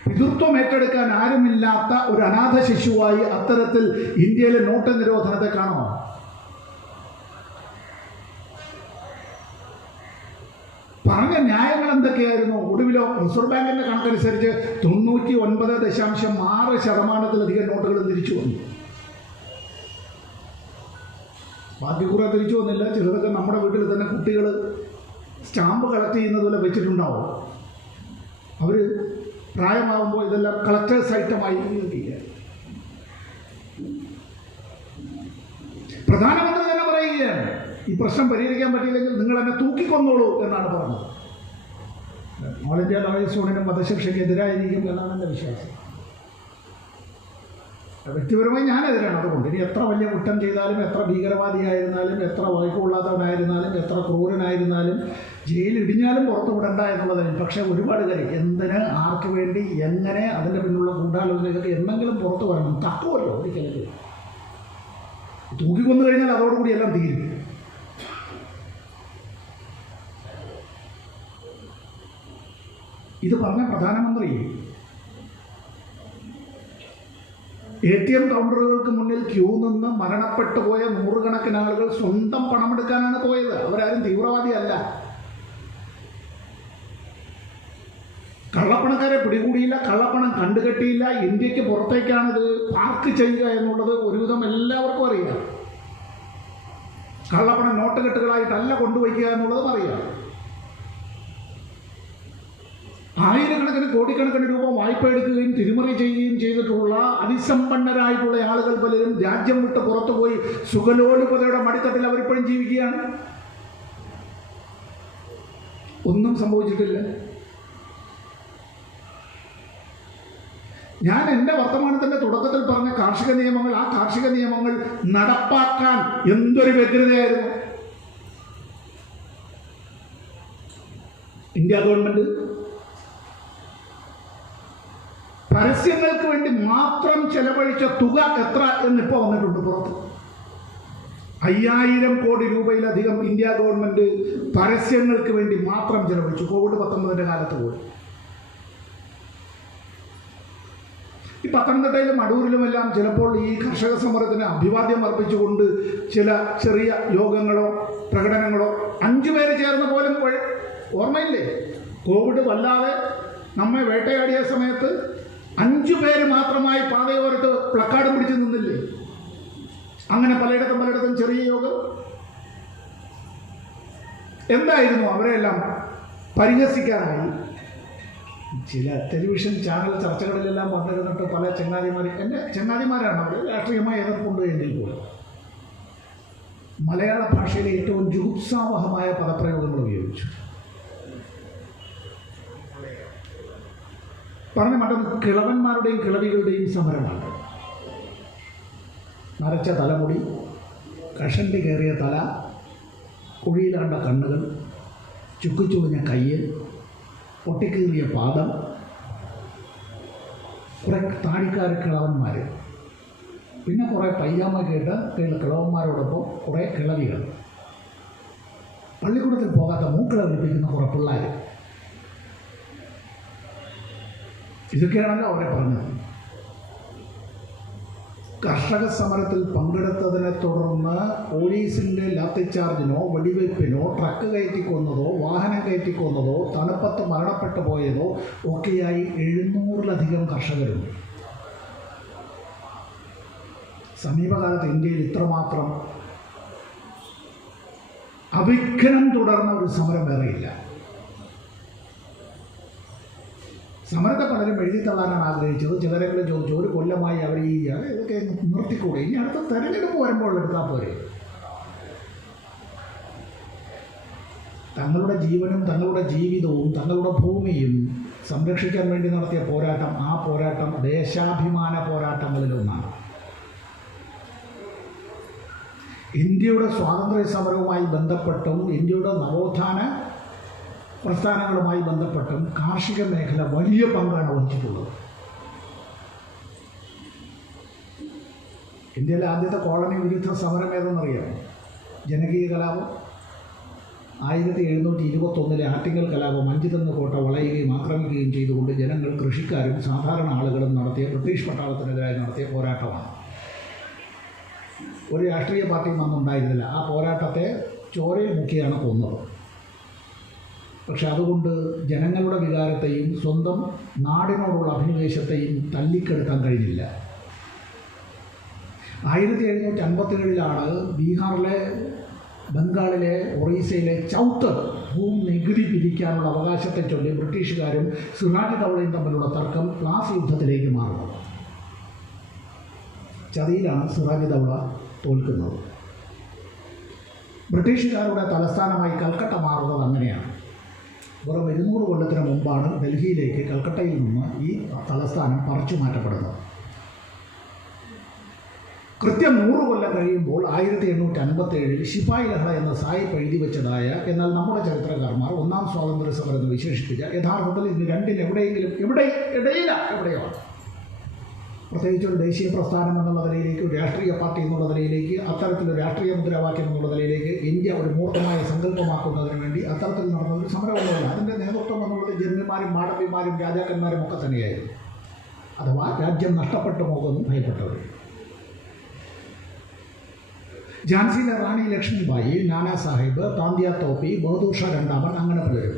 പിതൃത്വം ഏറ്റെടുക്കാൻ ആരുമില്ലാത്ത ഒരു അനാഥ ശിശുവായി അത്തരത്തിൽ ഇന്ത്യയിലെ നോട്ട് നിരോധനത്തെ കാണുമോ? പറഞ്ഞ ന്യായങ്ങൾ എന്തൊക്കെയായിരുന്നു? ഒടുവിലോ റിസർവ് ബാങ്കിന്റെ കണക്കനുസരിച്ച് 99.6% നോട്ടുകൾ തിരിച്ചു വന്നു. ബാക്കി കുറെ തിരിച്ചു വന്നില്ല. ചിലതൊക്കെ നമ്മുടെ വീട്ടിൽ തന്നെ കുട്ടികൾ സ്റ്റാമ്പ് കളക്ട് ചെയ്യുന്നത് പോലെ വെച്ചിട്ടുണ്ടാവും. അവർ പ്രായമാകുമ്പോൾ ഇതെല്ലാം കളക്ടേഴ്സ് ഐറ്റമായി ഉപയോഗിക്കുക. പ്രധാനമന്ത്രി തന്നെ പറയുകയാണ്, ഈ പ്രശ്നം പരിഹരിക്കാൻ പറ്റിയില്ലെങ്കിൽ നിങ്ങൾ എന്നെ തൂക്കിക്കൊന്നോളൂ എന്നാണ് പറഞ്ഞത്. ഓൾ ഇന്ത്യ ലോയേഴ്സ് യൂണിയനും വധശിക്ഷയ്ക്ക് എതിരായിരിക്കും എന്നാണ് എൻ്റെ വിശ്വാസം. വ്യക്തിപരമായി ഞാനെതിരാണ്. അതുകൊണ്ട് ഇനി എത്ര വലിയ കുറ്റം ചെയ്താലും, എത്ര ഭീകരവാദിയായിരുന്നാലും, എത്ര വഴക്കുകൊള്ളാത്തവനായിരുന്നാലും, എത്ര ക്രൂരനായിരുന്നാലും, ജയിലിടിഞ്ഞാലും പുറത്തു വിടണ്ട എന്നുള്ളതിന്. പക്ഷേ ഒരുപാട് കാര്യം, എന്തിന്, ആർക്ക് വേണ്ടി, എങ്ങനെ, അതിൻ്റെ പിന്നിലുള്ള ഗൂഢാലോചന, ഇതൊക്കെ എന്തെങ്കിലും പുറത്തു വരണം. തക്കുമല്ലോ ഒരിക്കലും. തൂക്കിക്കൊന്നു കഴിഞ്ഞാൽ അതോടുകൂടി എല്ലാം തീരും. ഇത് പറഞ്ഞ പ്രധാനമന്ത്രി ATM കൗണ്ടറുകൾക്ക് മുന്നിൽ ക്യൂ നിന്ന് മരണപ്പെട്ടു പോയ നൂറുകണക്കിന് ആളുകൾ സ്വന്തം പണമെടുക്കാനാണ് പോയത്. അവരാരും തീവ്രവാദിയല്ല. കള്ളപ്പണക്കാരെ പിടികൂടിയില്ല, കള്ളപ്പണം കണ്ടുകെട്ടിയില്ല. ഇന്ത്യക്ക് പുറത്തേക്കാണിത് പാർക്ക് ചെയ്യുക എന്നുള്ളത് ഒരുവിധം എല്ലാവർക്കും അറിയാം. കള്ളപ്പണം നോട്ടുകെട്ടുകളായിട്ടല്ല കൊണ്ടുവയ്ക്കുക എന്നുള്ളതും അറിയാം. ആയിരക്കണക്കിന് കോടിക്കണക്കിന് രൂപ വായ്പ എടുക്കുകയും തിരിമറി ചെയ്യുകയും ചെയ്തിട്ടുള്ള അതിസമ്പന്നരായിട്ടുള്ള ആളുകൾ പലരും രാജ്യം വിട്ട് പുറത്തുപോയി സുഖലോലുപതയുടെ മടിത്തട്ടിൽ അവരിപ്പോഴും ജീവിക്കുകയാണ്. ഒന്നും സംഭവിച്ചിട്ടില്ല. ഞാൻ എൻ്റെ വർത്തമാനത്തിൻ്റെ തുടക്കത്തിൽ പറഞ്ഞ കാർഷിക നിയമങ്ങൾ, ആ കാർഷിക നിയമങ്ങൾ നടപ്പാക്കാൻ എന്തൊരു വ്യഗ്രതയായിരുന്നു. ഇന്ത്യ ഗവൺമെൻറ് പരസ്യങ്ങൾക്ക് വേണ്ടി മാത്രം ചെലവഴിച്ച തുക എത്ര എന്നിപ്പോൾ വന്നിട്ടുണ്ട് പുറത്ത്. 5000 കോടി രൂപയിലധികം ഇന്ത്യ ഗവൺമെൻറ് പരസ്യങ്ങൾക്ക് വേണ്ടി മാത്രം ചെലവഴിച്ചു കോവിഡ്-19 കാലത്ത് പോലും. ഈ പത്തനംതിട്ടയിലും അടൂരിലുമെല്ലാം ചിലപ്പോൾ ഈ കർഷക സമരത്തിന് അഭിവാദ്യം അർപ്പിച്ചുകൊണ്ട് ചില ചെറിയ യോഗങ്ങളോ പ്രകടനങ്ങളോ 5 പേര് ചേർന്ന് പോലും ഓർമ്മയില്ലേ? കോവിഡ് വല്ലാതെ നമ്മെ വേട്ടയാടിയ സമയത്ത് 5 പേര് മാത്രമായി പാതയോരത്ത് പ്ലക്കാർഡ് പിടിച്ച് നിന്നില്ലേ? അങ്ങനെ പലയിടത്തും ചെറിയ യോഗം. എന്തായിരുന്നു? അവരെല്ലാം പരിഹസിക്കാനായി ചില ടെലിവിഷൻ ചാനൽ ചർച്ചകളിലെല്ലാം വന്നിരുന്നിട്ട് പല ചങ്ങാതിമാർ, എൻ്റെ ചങ്ങാതിമാരാണ് അവർ, രാഷ്ട്രീയമായി എതിർപ്പുണ്ട് എങ്കിൽ പോലും മലയാള ഭാഷയിലെ ഏറ്റവും ജുഗുപ്സാവഹമായ പദപ്രയോഗങ്ങൾ ഉപയോഗിച്ചു. പറഞ്ഞ മറ്റും കിളവന്മാരുടെയും കിളവികളുടെയും സമരമാണ്. നരച്ച തലമുടി, കഷണ്ടി കയറിയ തല, കുഴിയിലാണ്ട കണ്ണുകൾ, ചുക്കുചുളിഞ്ഞ കയ്യ്, പൊട്ടിക്കീറിയ പാദം, കുറേ താടിക്കാർ കിളവന്മാർ, പിന്നെ കുറേ പയ്യാമ്മ കേട്ട് കിളവന്മാരോടൊപ്പം കുറേ കിളവികൾ, പള്ളിക്കൂടത്തിൽ പോകാത്ത മൂക്കള വിളിപ്പിക്കുന്ന കുറേ പിള്ളേർ. ഇതൊക്കെയാണല്ലോ അവരെ പറഞ്ഞത്. കർഷക സമരത്തിൽ പങ്കെടുത്തതിനെ തുടർന്ന് പോലീസിൻ്റെ ലാത്തിച്ചാർജിനോ വെടിവയ്പ്പിനോ ട്രക്ക് കയറ്റിക്കൊന്നതോ വാഹനം കയറ്റിക്കൊന്നതോ തണുപ്പത്ത് മരണപ്പെട്ടു പോയതോ ഒക്കെയായി 700-ലധികം കർഷകരുണ്ട്. സമീപകാലത്ത് ഇന്ത്യയിൽ ഇത്രമാത്രം അവിഘ്നം തുടർന്ന ഒരു സമരം വേറെയില്ല. സമരത്തെ പലരും എഴുതിത്തള്ളാനാണ് ആഗ്രഹിച്ചത്. ചിലരെങ്കിലും ചോദിച്ചു, 1 കൊല്ലമായി അവർ ഇതൊക്കെ നിർത്തിക്കൂടെ, ഇനി അടുത്ത തെരഞ്ഞെടുപ്പ് വരുമ്പോൾ എടുത്താൽ പോരെ? തങ്ങളുടെ ജീവനും തങ്ങളുടെ ജീവിതവും തങ്ങളുടെ ഭൂമിയും സംരക്ഷിക്കാൻ വേണ്ടി നടത്തിയ പോരാട്ടം, ആ പോരാട്ടം ദേശാഭിമാന പോരാട്ടങ്ങളിലൊന്നാണ്. ഇന്ത്യയുടെ സ്വാതന്ത്ര്യ സമരവുമായി ബന്ധപ്പെട്ടും ഇന്ത്യയുടെ നവോത്ഥാന പ്രസ്ഥാനങ്ങളുമായി ബന്ധപ്പെട്ടും കാർഷിക മേഖല വലിയ പങ്കാണ് വഹിച്ചിട്ടുള്ളത്. ഇന്ത്യയിലെ ആദ്യത്തെ കോളനി വിരുദ്ധ സമരം ഏതെന്നറിയാം? ജനകീയ കലാപം. 1721 ആറ്റിങ്ങൽ കലാപം 5 കോട്ട വളയുകയും ആക്രമിക്കുകയും ചെയ്തുകൊണ്ട് ജനങ്ങൾ, കൃഷിക്കാരും സാധാരണ ആളുകളും നടത്തിയ ബ്രിട്ടീഷ് പട്ടാളത്തിനെതിരായി നടത്തിയ പോരാട്ടമാണ്. ഒരു രാഷ്ട്രീയ പാർട്ടിയും അന്നുണ്ടായിരുന്നില്ല. ആ പോരാട്ടത്തെ ചോരയിൽ മുക്കിയാണ് കൊന്നത്. പക്ഷെ അതുകൊണ്ട് ജനങ്ങളുടെ വികാരത്തെയും സ്വന്തം നാടിനോടുള്ള അഭിനിവേശത്തെയും തല്ലിക്കെടുക്കാൻ കഴിഞ്ഞില്ല. 1757 ബീഹാറിലെ, ബംഗാളിലെ, ഒറീസയിലെ ചൗത്ത് ഭൂനികുതി പിരിക്കാനുള്ള അവകാശത്തെ ചൊല്ലി ബ്രിട്ടീഷുകാരും സിറാജ് ദൗളയും തമ്മിലുള്ള തർക്കം ക്ലാസ് യുദ്ധത്തിലേക്ക് മാറുന്നു. ചതിയിലാണ് സിറാജ് ദൗള തോൽക്കുന്നത്. ബ്രിട്ടീഷുകാരുടെ തലസ്ഥാനമായി കൽക്കട്ട മാറുന്നത് അങ്ങനെയാണ്. വെറും 200 കൊല്ലത്തിന് മുമ്പാണ് ഡൽഹിയിലേക്ക് കൽക്കട്ടയിൽ നിന്ന് ഈ തലസ്ഥാനം പറിച്ചു മാറ്റപ്പെടുന്നത്. കൃത്യം 100 കൊല്ലം കഴിയുമ്പോൾ 1857 ശിപായി ലഹള എന്ന സായിപ്പ് എഴുതി വെച്ചതായ, എന്നാൽ നമ്മുടെ ചരിത്രകാരന്മാർ 1-ാം സ്വാതന്ത്ര്യ സമരം എന്ന് വിശേഷിപ്പിച്ച, യഥാർത്ഥത്തിൽ ഇത് രണ്ടിന് എവിടെയോ പ്രത്യേകിച്ച് ഒരു ദേശീയ പ്രസ്ഥാനം എന്നുള്ള നിലയിലേക്ക്, ഒരു രാഷ്ട്രീയ പാർട്ടി എന്നുള്ള നിലയിലേക്ക്, അത്തരത്തിലൊരു രാഷ്ട്രീയ മുദ്രാവാക്യം എന്നുള്ള നിലയിലേക്ക് ഇന്ത്യ ഒരു മൂർത്തമായ സങ്കല്പമാക്കുന്നതിന് വേണ്ടി അത്തരത്തിൽ നടന്ന ഒരു സമരമൊന്നുമല്ല. അതിൻ്റെ നേതൃത്വം എന്നുള്ളത് ജന്മിമാരും മാടമ്പിമാരും രാജാക്കന്മാരും ഒക്കെ തന്നെയായിരുന്നു. അഥവാ രാജ്യം നഷ്ടപ്പെട്ടു പോകുമെന്ന് ഭയപ്പെട്ടവർ. ഝാൻസിയിലെ റാണി ലക്ഷ്മിബായി, നാനാ സാഹിബ്, താന്തിയ തോപ്പി, ബഹദൂർ ഷാ രണ്ടാമൻ, അങ്ങനെ പലരും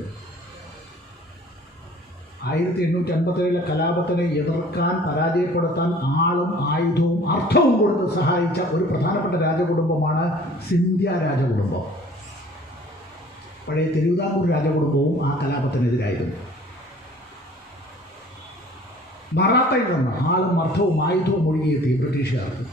1857 കലാപത്തിനെ എതിർക്കാൻ, പരാജയപ്പെടുത്താൻ ആളും ആയുധവും അർത്ഥവും കൊടുത്ത് സഹായിച്ച ഒരു പ്രധാനപ്പെട്ട രാജകുടുംബമാണ് സിന്ധ്യ രാജകുടുംബം. പഴയ തിരുവിതാംകൂർ രാജകുടുംബവും ആ കലാപത്തിനെതിരായിരുന്നു. മറാത്തയിൽ നിന്ന് ആളും അർത്ഥവും ആയുധവും ഒഴുകിയെത്തി ബ്രിട്ടീഷുകാർക്ക്.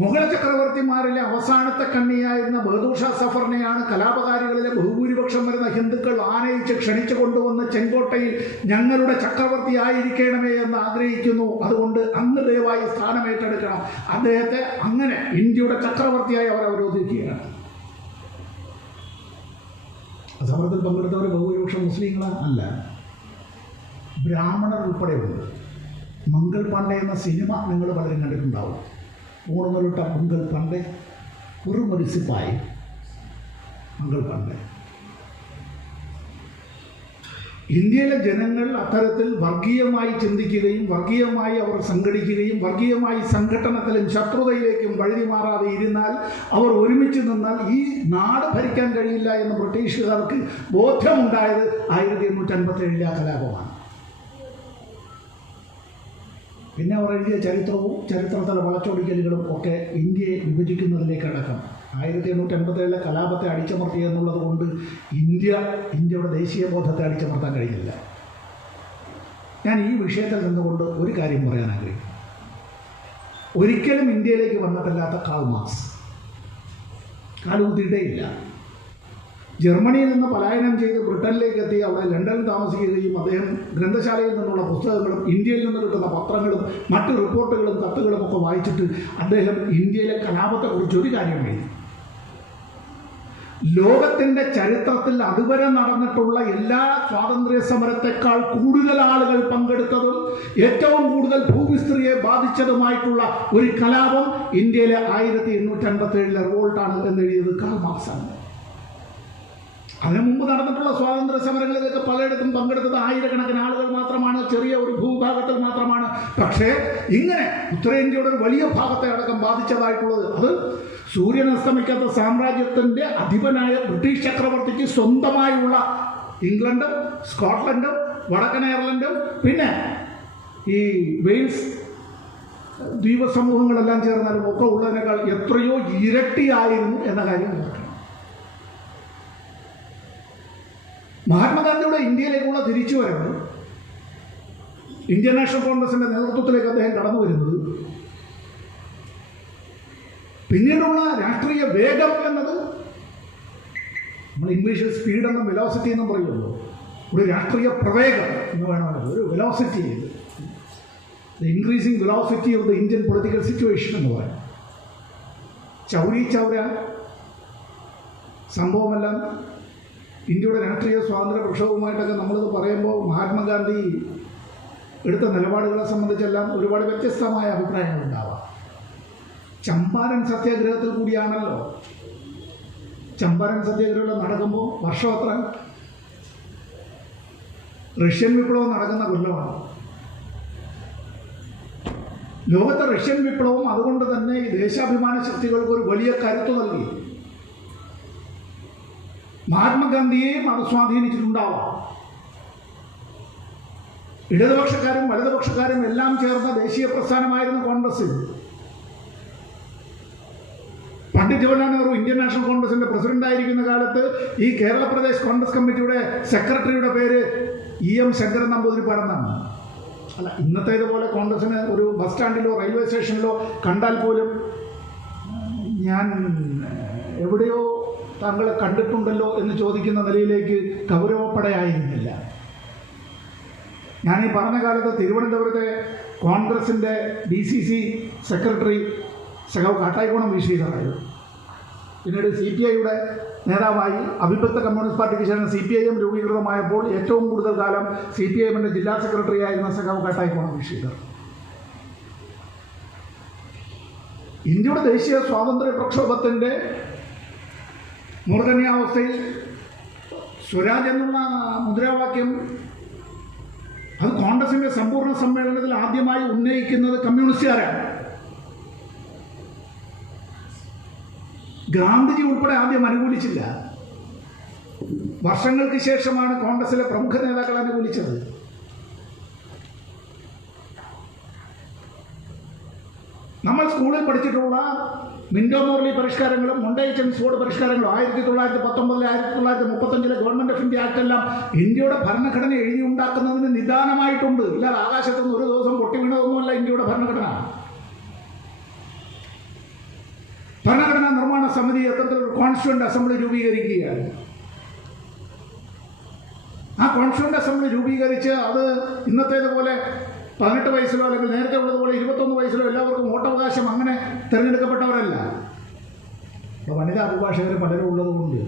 മുഗൾ ചക്രവർത്തിമാരിലെ അവസാനത്തെ കണ്ണിയായിരുന്ന ബഹദൂർ ഷാ സഫറിനെയാണ് കലാപകാരികളിലെ ബഹുഭൂരിപക്ഷം വരുന്ന ഹിന്ദുക്കൾ ആനയിച്ച് ക്ഷണിച്ചു കൊണ്ടുവന്ന് ചെങ്കോട്ടയിൽ ഞങ്ങളുടെ ചക്രവർത്തി ആയിരിക്കണമേ എന്ന് ആഗ്രഹിക്കുന്നു, അതുകൊണ്ട് അങ്ങ് ദയവായി സ്ഥാനമേറ്റെടുക്കണം. അദ്ദേഹത്തെ അങ്ങനെ ഇന്ത്യയുടെ ചക്രവർത്തിയായി അവർ അവരോധിക്കുകയാണ്. സമരത്തിൽ പങ്കെടുത്തവർ ബഹുഭൂരിപക്ഷം മുസ്ലിങ്ങൾ അല്ല. ബ്രാഹ്മണർ ഉൾപ്പെടെയുണ്ട്. മംഗൾ പാണ്ഡെ എന്ന സിനിമ നിങ്ങൾ പലരും കണ്ടിട്ടുണ്ടാവും. ഊർന്നുരുട്ട മംഗൾ പാണ്ഡെ, ഒരു സിപ്പായി മംഗൾ പാണ്ഡെ. ഇന്ത്യയിലെ ജനങ്ങൾ അത്തരത്തിൽ വർഗീയമായി ചിന്തിക്കുകയും വർഗീയമായി അവർ സംഘടിക്കുകയും വർഗീയമായി സംഘടനത്തിലും ശത്രുതയിലേക്കും വഴുതി മാറാതെ ഇരുന്നാൽ, അവർ ഒരുമിച്ച് നിന്നാൽ ഈ നാട് ഭരിക്കാൻ കഴിയില്ല എന്ന് ബ്രിട്ടീഷുകാർക്ക് ബോധ്യമുണ്ടായത് 1857 ആ കലാപമാണ്. പിന്നെ അവർ എഴുതിയ ചരിത്രവും ചരിത്രത്തിലെ വളച്ചൊടിക്കലുകളും ഒക്കെ ഇന്ത്യയെ വിഭജിക്കുന്നതിലേക്കടക്കം 1857 കലാപത്തെ അടിച്ചമർത്തി എന്നുള്ളത് കൊണ്ട് ഇന്ത്യയുടെ ദേശീയ ബോധത്തെ അടിച്ചമർത്താൻ കഴിഞ്ഞില്ല. ഞാൻ ഈ വിഷയത്തിൽ നിന്നുകൊണ്ട് ഒരു കാര്യം പറയാൻ ആഗ്രഹിക്കുന്നു. ഒരിക്കലും ഇന്ത്യയിലേക്ക് വന്നിട്ടില്ലാത്ത കാൾ മാർക്സ് കാലുകുത്തിയിട്ടേയില്ല. ജർമ്മനിയിൽ നിന്ന് പലായനം ചെയ്ത് ബ്രിട്ടനിലേക്ക് എത്തി അവിടെ ലണ്ടനിൽ താമസിക്കുകയും അദ്ദേഹം ഗ്രന്ഥശാലയിൽ നിന്നുള്ള പുസ്തകങ്ങളും ഇന്ത്യയിൽ നിന്ന് കിട്ടുന്ന പത്രങ്ങളും മറ്റ് റിപ്പോർട്ടുകളും കത്തുകളും ഒക്കെ വായിച്ചിട്ട് അദ്ദേഹം ഇന്ത്യയിലെ കലാപത്തെക്കുറിച്ച് ഒരു കാര്യം എഴുതി. ലോകത്തിൻ്റെ ചരിത്രത്തിൽ അതുവരെ നടന്നിട്ടുള്ള എല്ലാ സ്വാതന്ത്ര്യ സമരത്തെക്കാൾ കൂടുതൽ ആളുകൾ പങ്കെടുത്തതും ഏറ്റവും കൂടുതൽ ഭൂവിസ്തൃതിയെ ബാധിച്ചതുമായിട്ടുള്ള ഒരു കലാപം ഇന്ത്യയിലെ 1857 റിവോൾട്ടാണ് എന്നെഴുതിയത് കാൾ മാർക്സാണ്. അതിനു മുമ്പ് നടന്നിട്ടുള്ള സ്വാതന്ത്ര്യ സമരങ്ങളിലൊക്കെ പലയിടത്തും പങ്കെടുത്തത് ആയിരക്കണക്കിന് ആളുകൾ മാത്രമാണ്, ചെറിയ ഒരു ഭൂഭാഗത്തിൽ മാത്രമാണ്. പക്ഷേ ഇങ്ങനെ ഉത്തരേന്ത്യയുടെ ഒരു വലിയ ഭാഗത്തെ അടക്കം ബാധിച്ചതായിട്ടുള്ളത് അത് സൂര്യൻ അസ്തമിക്കാത്ത സാമ്രാജ്യത്തിൻ്റെ അധിപനായ ബ്രിട്ടീഷ് ചക്രവർത്തിക്ക് സ്വന്തമായുള്ള ഇംഗ്ലണ്ടും സ്കോട്ട്ലൻഡും വടക്കൻ അയർലൻഡും പിന്നെ ഈ വെയിൽസ് ദ്വീപ സമൂഹങ്ങളെല്ലാം ചേർന്നാലും ഒക്കെ ഉള്ളതിനേക്കാൾ എത്രയോ ഇരട്ടിയായിരുന്നു എന്ന കാര്യം ഓർക്കണം. മഹാത്മാഗാന്ധിയുടെ ഇന്ത്യയിലേക്കുള്ള തിരിച്ചുവരവ്, ഇന്ത്യൻ നാഷണൽ കോൺഗ്രസിൻ്റെ നേതൃത്വത്തിലേക്ക് അദ്ദേഹം കടന്നു വരുന്നത്, പിന്നീടുള്ള രാഷ്ട്രീയ വേഗം എന്നത് നമ്മൾ ഇംഗ്ലീഷിൽ സ്പീഡ് എന്നും വെലോസിറ്റി എന്നും പറയുമല്ലോ. ഒരു രാഷ്ട്രീയ പ്രവേഗം എന്ന് വേണമെങ്കിൽ ഒരു velocity, the increasing velocity of the Indian political situation എന്ന് പറയാം. ചൗരി ചൗര സംഭവമെല്ലാം ഇന്ത്യയുടെ രാഷ്ട്രീയ സ്വാതന്ത്ര്യ പ്രക്ഷോഭവുമായിട്ടൊക്കെ നമ്മളിത് പറയുമ്പോൾ മഹാത്മാഗാന്ധി എടുത്ത നിലപാടുകളെ സംബന്ധിച്ചെല്ലാം ഒരുപാട് വ്യത്യസ്തമായ അഭിപ്രായങ്ങളുണ്ടാവാം. ചമ്പാരൻ സത്യാഗ്രഹത്തിൽ കൂടിയാണല്ലോ. ചമ്പാരൻ സത്യാഗ്രഹം നടക്കുമ്പോൾ വർഷം എത്ര? റഷ്യൻ വിപ്ലവം നടക്കുന്ന കൊല്ലമാണ്. ലോകത്തെ റഷ്യൻ വിപ്ലവം അതുകൊണ്ട് തന്നെ ഈ ദേശാഭിമാന ശക്തികൾക്ക് ഒരു വലിയ കരുത്ത് നൽകി. മഹാത്മാഗാന്ധിയെയും അത് സ്വാധീനിച്ചിട്ടുണ്ടാവാം. ഇടതുപക്ഷക്കാരും വലതുപക്ഷക്കാരും എല്ലാം ചേർന്ന ദേശീയ പ്രസ്ഥാനമായിരുന്നു കോൺഗ്രസ്. പണ്ഡിറ്റ് ജവഹർലാൽ നെഹ്റു ഇന്ത്യൻ നാഷണൽ കോൺഗ്രസിന്റെ പ്രസിഡന്റായിരിക്കുന്ന കാലത്ത് ഈ കേരള പ്രദേശ് കോൺഗ്രസ് കമ്മിറ്റിയുടെ സെക്രട്ടറിയുടെ പേര് EM ശങ്കരൻ നമ്പൂതിരിപ്പാടെന്നാണ്. അല്ല, ഇന്നത്തേതുപോലെ കോൺഗ്രസിന് ഒരു ബസ് സ്റ്റാൻഡിലോ റെയിൽവേ സ്റ്റേഷനിലോ കണ്ടാൽ പോലും ഞാൻ എവിടെയോ താങ്കളെ കണ്ടിട്ടുണ്ടല്ലോ എന്ന് ചോദിക്കുന്ന നിലയിലേക്ക് ഗൗരവപ്പെടയായിരുന്നില്ല. ഞാൻ ഈ പറഞ്ഞ കാലത്ത് തിരുവനന്തപുരത്തെ കോൺഗ്രസിൻ്റെ DCC സെക്രട്ടറി സഖാവ് കാട്ടായിക്കോണം വീശീധറായിരുന്നു. പിന്നീട് CPIയുടെ നേതാവായി അവിഭക്ത കമ്മ്യൂണിസ്റ്റ് പാർട്ടിക്ക് ശേഷം CPIM രൂപീകൃതമായപ്പോൾ ഏറ്റവും കൂടുതൽ കാലം CPIMൻ്റെ ജില്ലാ സെക്രട്ടറി ആയിരുന്ന സഖാവ് കാട്ടായിക്കോണം വീശീധർ. ഇന്ത്യയുടെ ദേശീയ സ്വാതന്ത്ര്യ പ്രക്ഷോഭത്തിൻ്റെ മൂർധന്യാവസ്ഥയിൽ സ്വരാജ് എന്നുള്ള മുദ്രാവാക്യം അത് കോൺഗ്രസിൻ്റെ സമ്പൂർണ്ണ സമ്മേളനത്തിൽ ആദ്യമായി ഉന്നയിക്കുന്നത് കമ്മ്യൂണിസ്റ്റുകാരാണ്. ഗാന്ധിജി ഉൾപ്പെടെ ആദ്യം അനുകൂലിച്ചില്ല. വർഷങ്ങൾക്ക് ശേഷമാണ് കോൺഗ്രസിലെ പ്രമുഖ നേതാക്കൾ അനുകൂലിച്ചത്. നമ്മൾ സ്കൂളിൽ പഠിച്ചിട്ടുള്ള മിൻഡോ മോർലി പരിഷ്കാരങ്ങളും മൊണ്ടേയ് ചെംസ്ഫോർഡ് പരിഷ്കാരങ്ങളും 1919 1935 ഗവൺമെൻറ് ഓഫ് ഇന്ത്യ ആക്ട് എല്ലാം ഇന്ത്യയുടെ ഭരണഘടന എഴുതിയുണ്ടാക്കുന്നതിന് നിദാനമായിട്ടുണ്ട്. ഇല്ലാതെ ആകാശത്തുനിന്ന് ഒരു ദിവസം പൊട്ടി വീണതൊന്നുമല്ല ഇന്ത്യയുടെ ഭരണഘടന. ഭരണഘടനാ നിർമ്മാണ സമിതി അത്തരത്തിലൊരു കോൺസ്റ്റിറ്റ്യൂവൻ്റ് അസംബ്ലി രൂപീകരിക്കുകയാണ്. ആ കോൺസ്റ്റിറ്റ്യൂവൻ്റ് അസംബ്ലി രൂപീകരിച്ച് അത് ഇന്നത്തേതുപോലെ 18 വയസ്സിലോ അല്ലെങ്കിൽ നേരത്തെ ഉള്ളതുപോലെ 21 വയസ്സിലോ എല്ലാവർക്കും വോട്ടവകാശം അങ്ങനെ തിരഞ്ഞെടുക്കപ്പെട്ടവരല്ല. അപ്പോൾ വനിതാ അഭിഭാഷകർ പലരും ഉള്ളതുകൊണ്ട്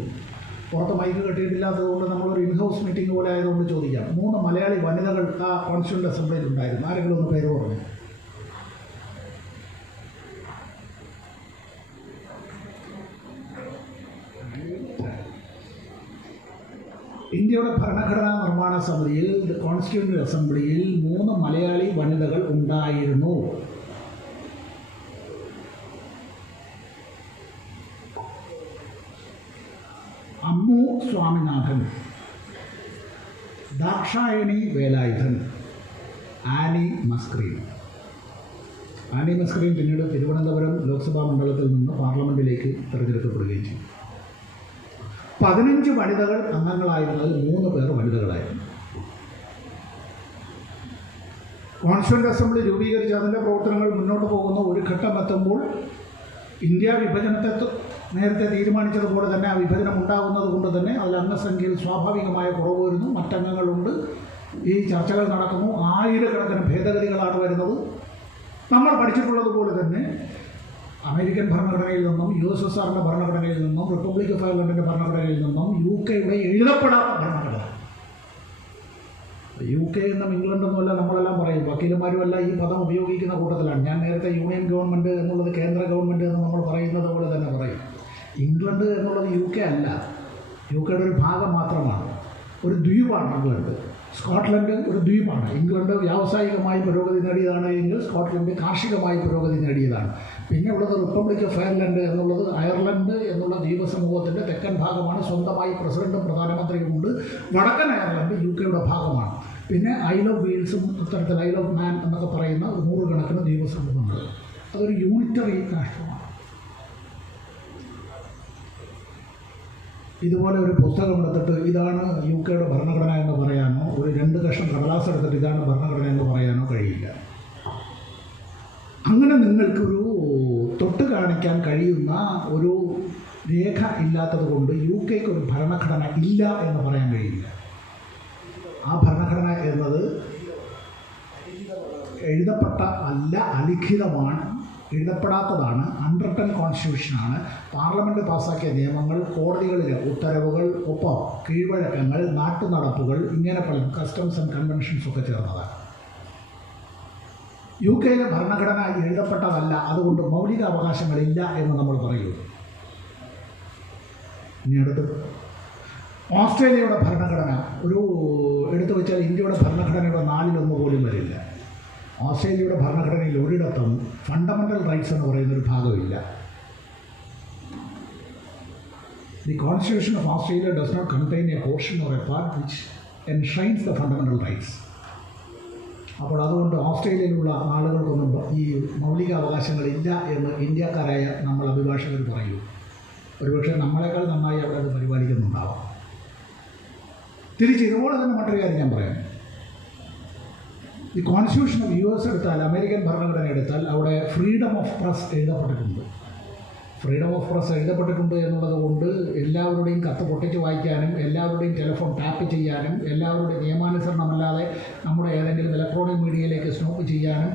പുറത്ത് മൈക്ക് കെട്ടിയിട്ടില്ലാത്തതുകൊണ്ട് നമ്മളൊരു ഇൻഹൗസ് മീറ്റിംഗ് പോലെ ആയതുകൊണ്ട് ചോദിക്കാം. 3 മലയാളി വനിതകൾ ആ കോൺസ്റ്റിറ്റ്യൂവൻ്റ് അസംബ്ലിയിൽ ഉണ്ടായിരുന്നു. ആരെങ്കിലും ഒന്ന് പേര് പറഞ്ഞു? ഇന്ത്യയുടെ ഭരണഘടനാ നിർമ്മാണ സമിതിയിൽ, കോൺസ്റ്റിറ്റ്യൂവൻ്റ് അസംബ്ലിയിൽ 3 മലയാളി വനിതകൾ ഉണ്ടായിരുന്നു. അമ്മു സ്വാമിനാഥൻ, ദാക്ഷായണി വേലായുധൻ, ആനി മസ്ക്രീൻ. ആനി മസ്ക്രീൻ പിന്നീട് തിരുവനന്തപുരം ലോക്സഭാ മണ്ഡലത്തിൽ നിന്ന് പാർലമെൻറ്റിലേക്ക് തിരഞ്ഞെടുക്കപ്പെടുകയും ചെയ്തു. 15 വനിതകൾ അംഗങ്ങളായിരുന്നതിൽ 3 പേർ വനിതകളായിരുന്നു. കോൺസ്റ്റിറ്റ്യൂവൻ്റ് അസംബ്ലി രൂപീകരിച്ച് അതിൻ്റെ പ്രവർത്തനങ്ങൾ മുന്നോട്ട് പോകുന്ന ഒരു ഘട്ടം എത്തുമ്പോൾ ഇന്ത്യ വിഭജനത്തെ നേരത്തെ തീരുമാനിച്ചതുപോലെ തന്നെ ആ വിഭജനം ഉണ്ടാകുന്നത് കൊണ്ട് തന്നെ അതിൽ അംഗസംഖ്യയിൽ സ്വാഭാവികമായ കുറവ് വരുന്നു. മറ്റംഗങ്ങളുണ്ട്. ഈ ചർച്ചകൾ നടക്കുന്നു. ആയിരക്കണക്കിന് ഭേദഗതികളാണ് വരുന്നത്. നമ്മൾ പഠിച്ചിട്ടുള്ളതുപോലെ തന്നെ അമേരിക്കൻ ഭരണഘടനയിൽ നിന്നും USSRന്റെ ഭരണഘടനയിൽ നിന്നും റിപ്പബ്ലിക് ഓഫ് അയർലൻഡിൻ്റെ ഭരണഘടനയിൽ നിന്നും UK-യുടെ എഴുതപ്പെടാത്ത ഭരണഘടന. UK എന്നും ഇംഗ്ലണ്ടൊന്നുമല്ല നമ്മളെല്ലാം പറയും. വക്കീലന്മാരുമല്ല ഈ പദം ഉപയോഗിക്കുന്ന കൂട്ടത്തിലാണ്. ഞാൻ നേരത്തെ യൂണിയൻ ഗവൺമെൻറ് എന്നുള്ളത് കേന്ദ്ര ഗവൺമെൻറ് എന്ന് നമ്മൾ പറയുന്നത് പോലെ തന്നെ പറയും. ഇംഗ്ലണ്ട് എന്നുള്ളത് UK അല്ല. UK-യുടെ ഒരു ഭാഗം മാത്രമാണ്. ഒരു ദ്വീപാണ് ഇംഗ്ലണ്ട്. സ്കോട്ട്ലൻഡ് ഒരു ദ്വീപാണ്. ഇംഗ്ലണ്ട് വ്യാവസായികമായി പുരോഗതി നേടിയതാണ് എങ്കിൽ സ്കോട്ട്ലൻഡ് കാർഷികമായി പുരോഗതി നേടിയതാണ്. പിന്നെ ഉള്ളത് റിപ്പബ്ലിക് ഓഫ് അയർലൻഡ് എന്നുള്ളത് അയർലൻഡ് എന്നുള്ള ദ്വീപ സമൂഹത്തിൻ്റെ തെക്കൻ ഭാഗമാണ്. സ്വന്തമായി പ്രസിഡന്റും പ്രധാനമന്ത്രിയും ഉണ്ട്. വടക്കൻ അയർലൻഡ് UK-യുടെ ഭാഗമാണ്. പിന്നെ ഐൽ ഓഫ് വീൽസും ഇത്തരത്തിൽ ഐൽ ഓഫ് മാൻ എന്നൊക്കെ പറയുന്ന 100 കണക്കിന് ദ്വീപ സമൂഹങ്ങൾ. അതൊരു യൂണിറ്ററി രാഷ്ട്രമാണ്. ഇതുപോലെ ഒരു പുസ്തകം എടുത്തിട്ട് ഇതാണ് UK-യുടെ ഭരണഘടന എന്ന് പറയാനോ, ഒരു 2 കഷ്ണം കടലാസ് എടുത്തിട്ട് ഇതാണ് ഭരണഘടന എന്ന് പറയാനോ കഴിയില്ല. അങ്ങനെ നിങ്ങൾക്കൊരു തൊട്ട് കാണിക്കാൻ കഴിയുന്ന ഒരു രേഖ ഇല്ലാത്തത് കൊണ്ട് UK-ക്ക് ഒരു ഭരണഘടന ഇല്ല എന്ന് പറയാൻ കഴിയില്ല. ആ ഭരണഘടന എന്നത് എഴുതപ്പെട്ട അല്ല, അലിഖിതമാണ്, എഴുതപ്പെടാത്തതാണ്. അൺറിട്ടൺ കോൺസ്റ്റിറ്റ്യൂഷനാണ്. പാർലമെൻറ്റ് പാസ്സാക്കിയ നിയമങ്ങൾ, കോടതികളിലെ ഉത്തരവുകൾ, ഒപ്പം കീഴ്വഴക്കങ്ങൾ, നാട്ടുനടപ്പുകൾ, ഇങ്ങനെ പല കസ്റ്റംസ് ആൻഡ് കൺവെൻഷൻസ് ഒക്കെ ചേർന്നതാണ്. UK-യിലെ ഭരണഘടന എഴുതപ്പെട്ടതല്ല, അതുകൊണ്ട് മൗലിക അവകാശങ്ങളില്ല എന്ന് നമ്മൾ പറയുള്ളൂ. ഇനി അടുത്ത് ഓസ്ട്രേലിയയുടെ ഭരണഘടന ഒരു എടുത്തു വെച്ചാൽ ഇന്ത്യയുടെ ഭരണഘടനയുടെ 4-1 പോലും വരില്ല. ഓസ്ട്രേലിയയുടെ ഭരണഘടനയിൽ ഒരിടത്തും ഫണ്ടമെൻ്റൽ റൈറ്റ്സ് എന്ന് പറയുന്നൊരു ഭാഗമില്ല. The constitution of Australia does not contain a portion or a part which enshrines the fundamental rights. അപ്പോൾ അതുകൊണ്ട് ഓസ്ട്രേലിയയിലുള്ള ആളുകൾക്കൊന്നും ഈ മൗലിക അവകാശങ്ങളില്ല എന്ന് ഇന്ത്യക്കാരായ നമ്മൾ അഭിഭാഷകർ പറയൂ. ഒരുപക്ഷെ നമ്മളെക്കാൾ നന്നായി അവിടെ അത് പരിപാലിക്കുന്നുണ്ടാവാം. തിരിച്ച് ഇതുപോലെ തന്നെ മറ്റൊരു കാര്യം ഞാൻ പറയാം. ഈ കോൺസ്റ്റിറ്റ്യൂഷൻ ഓഫ് US എടുത്താൽ, അമേരിക്കൻ ഭരണഘടന എടുത്താൽ, അവിടെ ഫ്രീഡം ഓഫ് പ്രസ് എഴുതപ്പെട്ടിട്ടുണ്ട്. ഫ്രീഡം ഓഫ് പ്രസ് എഴുതപ്പെട്ടിട്ടുണ്ട് എന്നുള്ളത് കൊണ്ട് എല്ലാവരുടെയും കത്ത് പൊട്ടിച്ച് വായിക്കാനും, എല്ലാവരുടെയും ടെലിഫോൺ ടാപ്പ് ചെയ്യാനും, എല്ലാവരുടെയും നിയമാനുസരണമല്ലാതെ നമ്മുടെ ഏതെങ്കിലും ഇലക്ട്രോണിക് മീഡിയയിലേക്ക് സ്നോപ്പ് ചെയ്യാനും,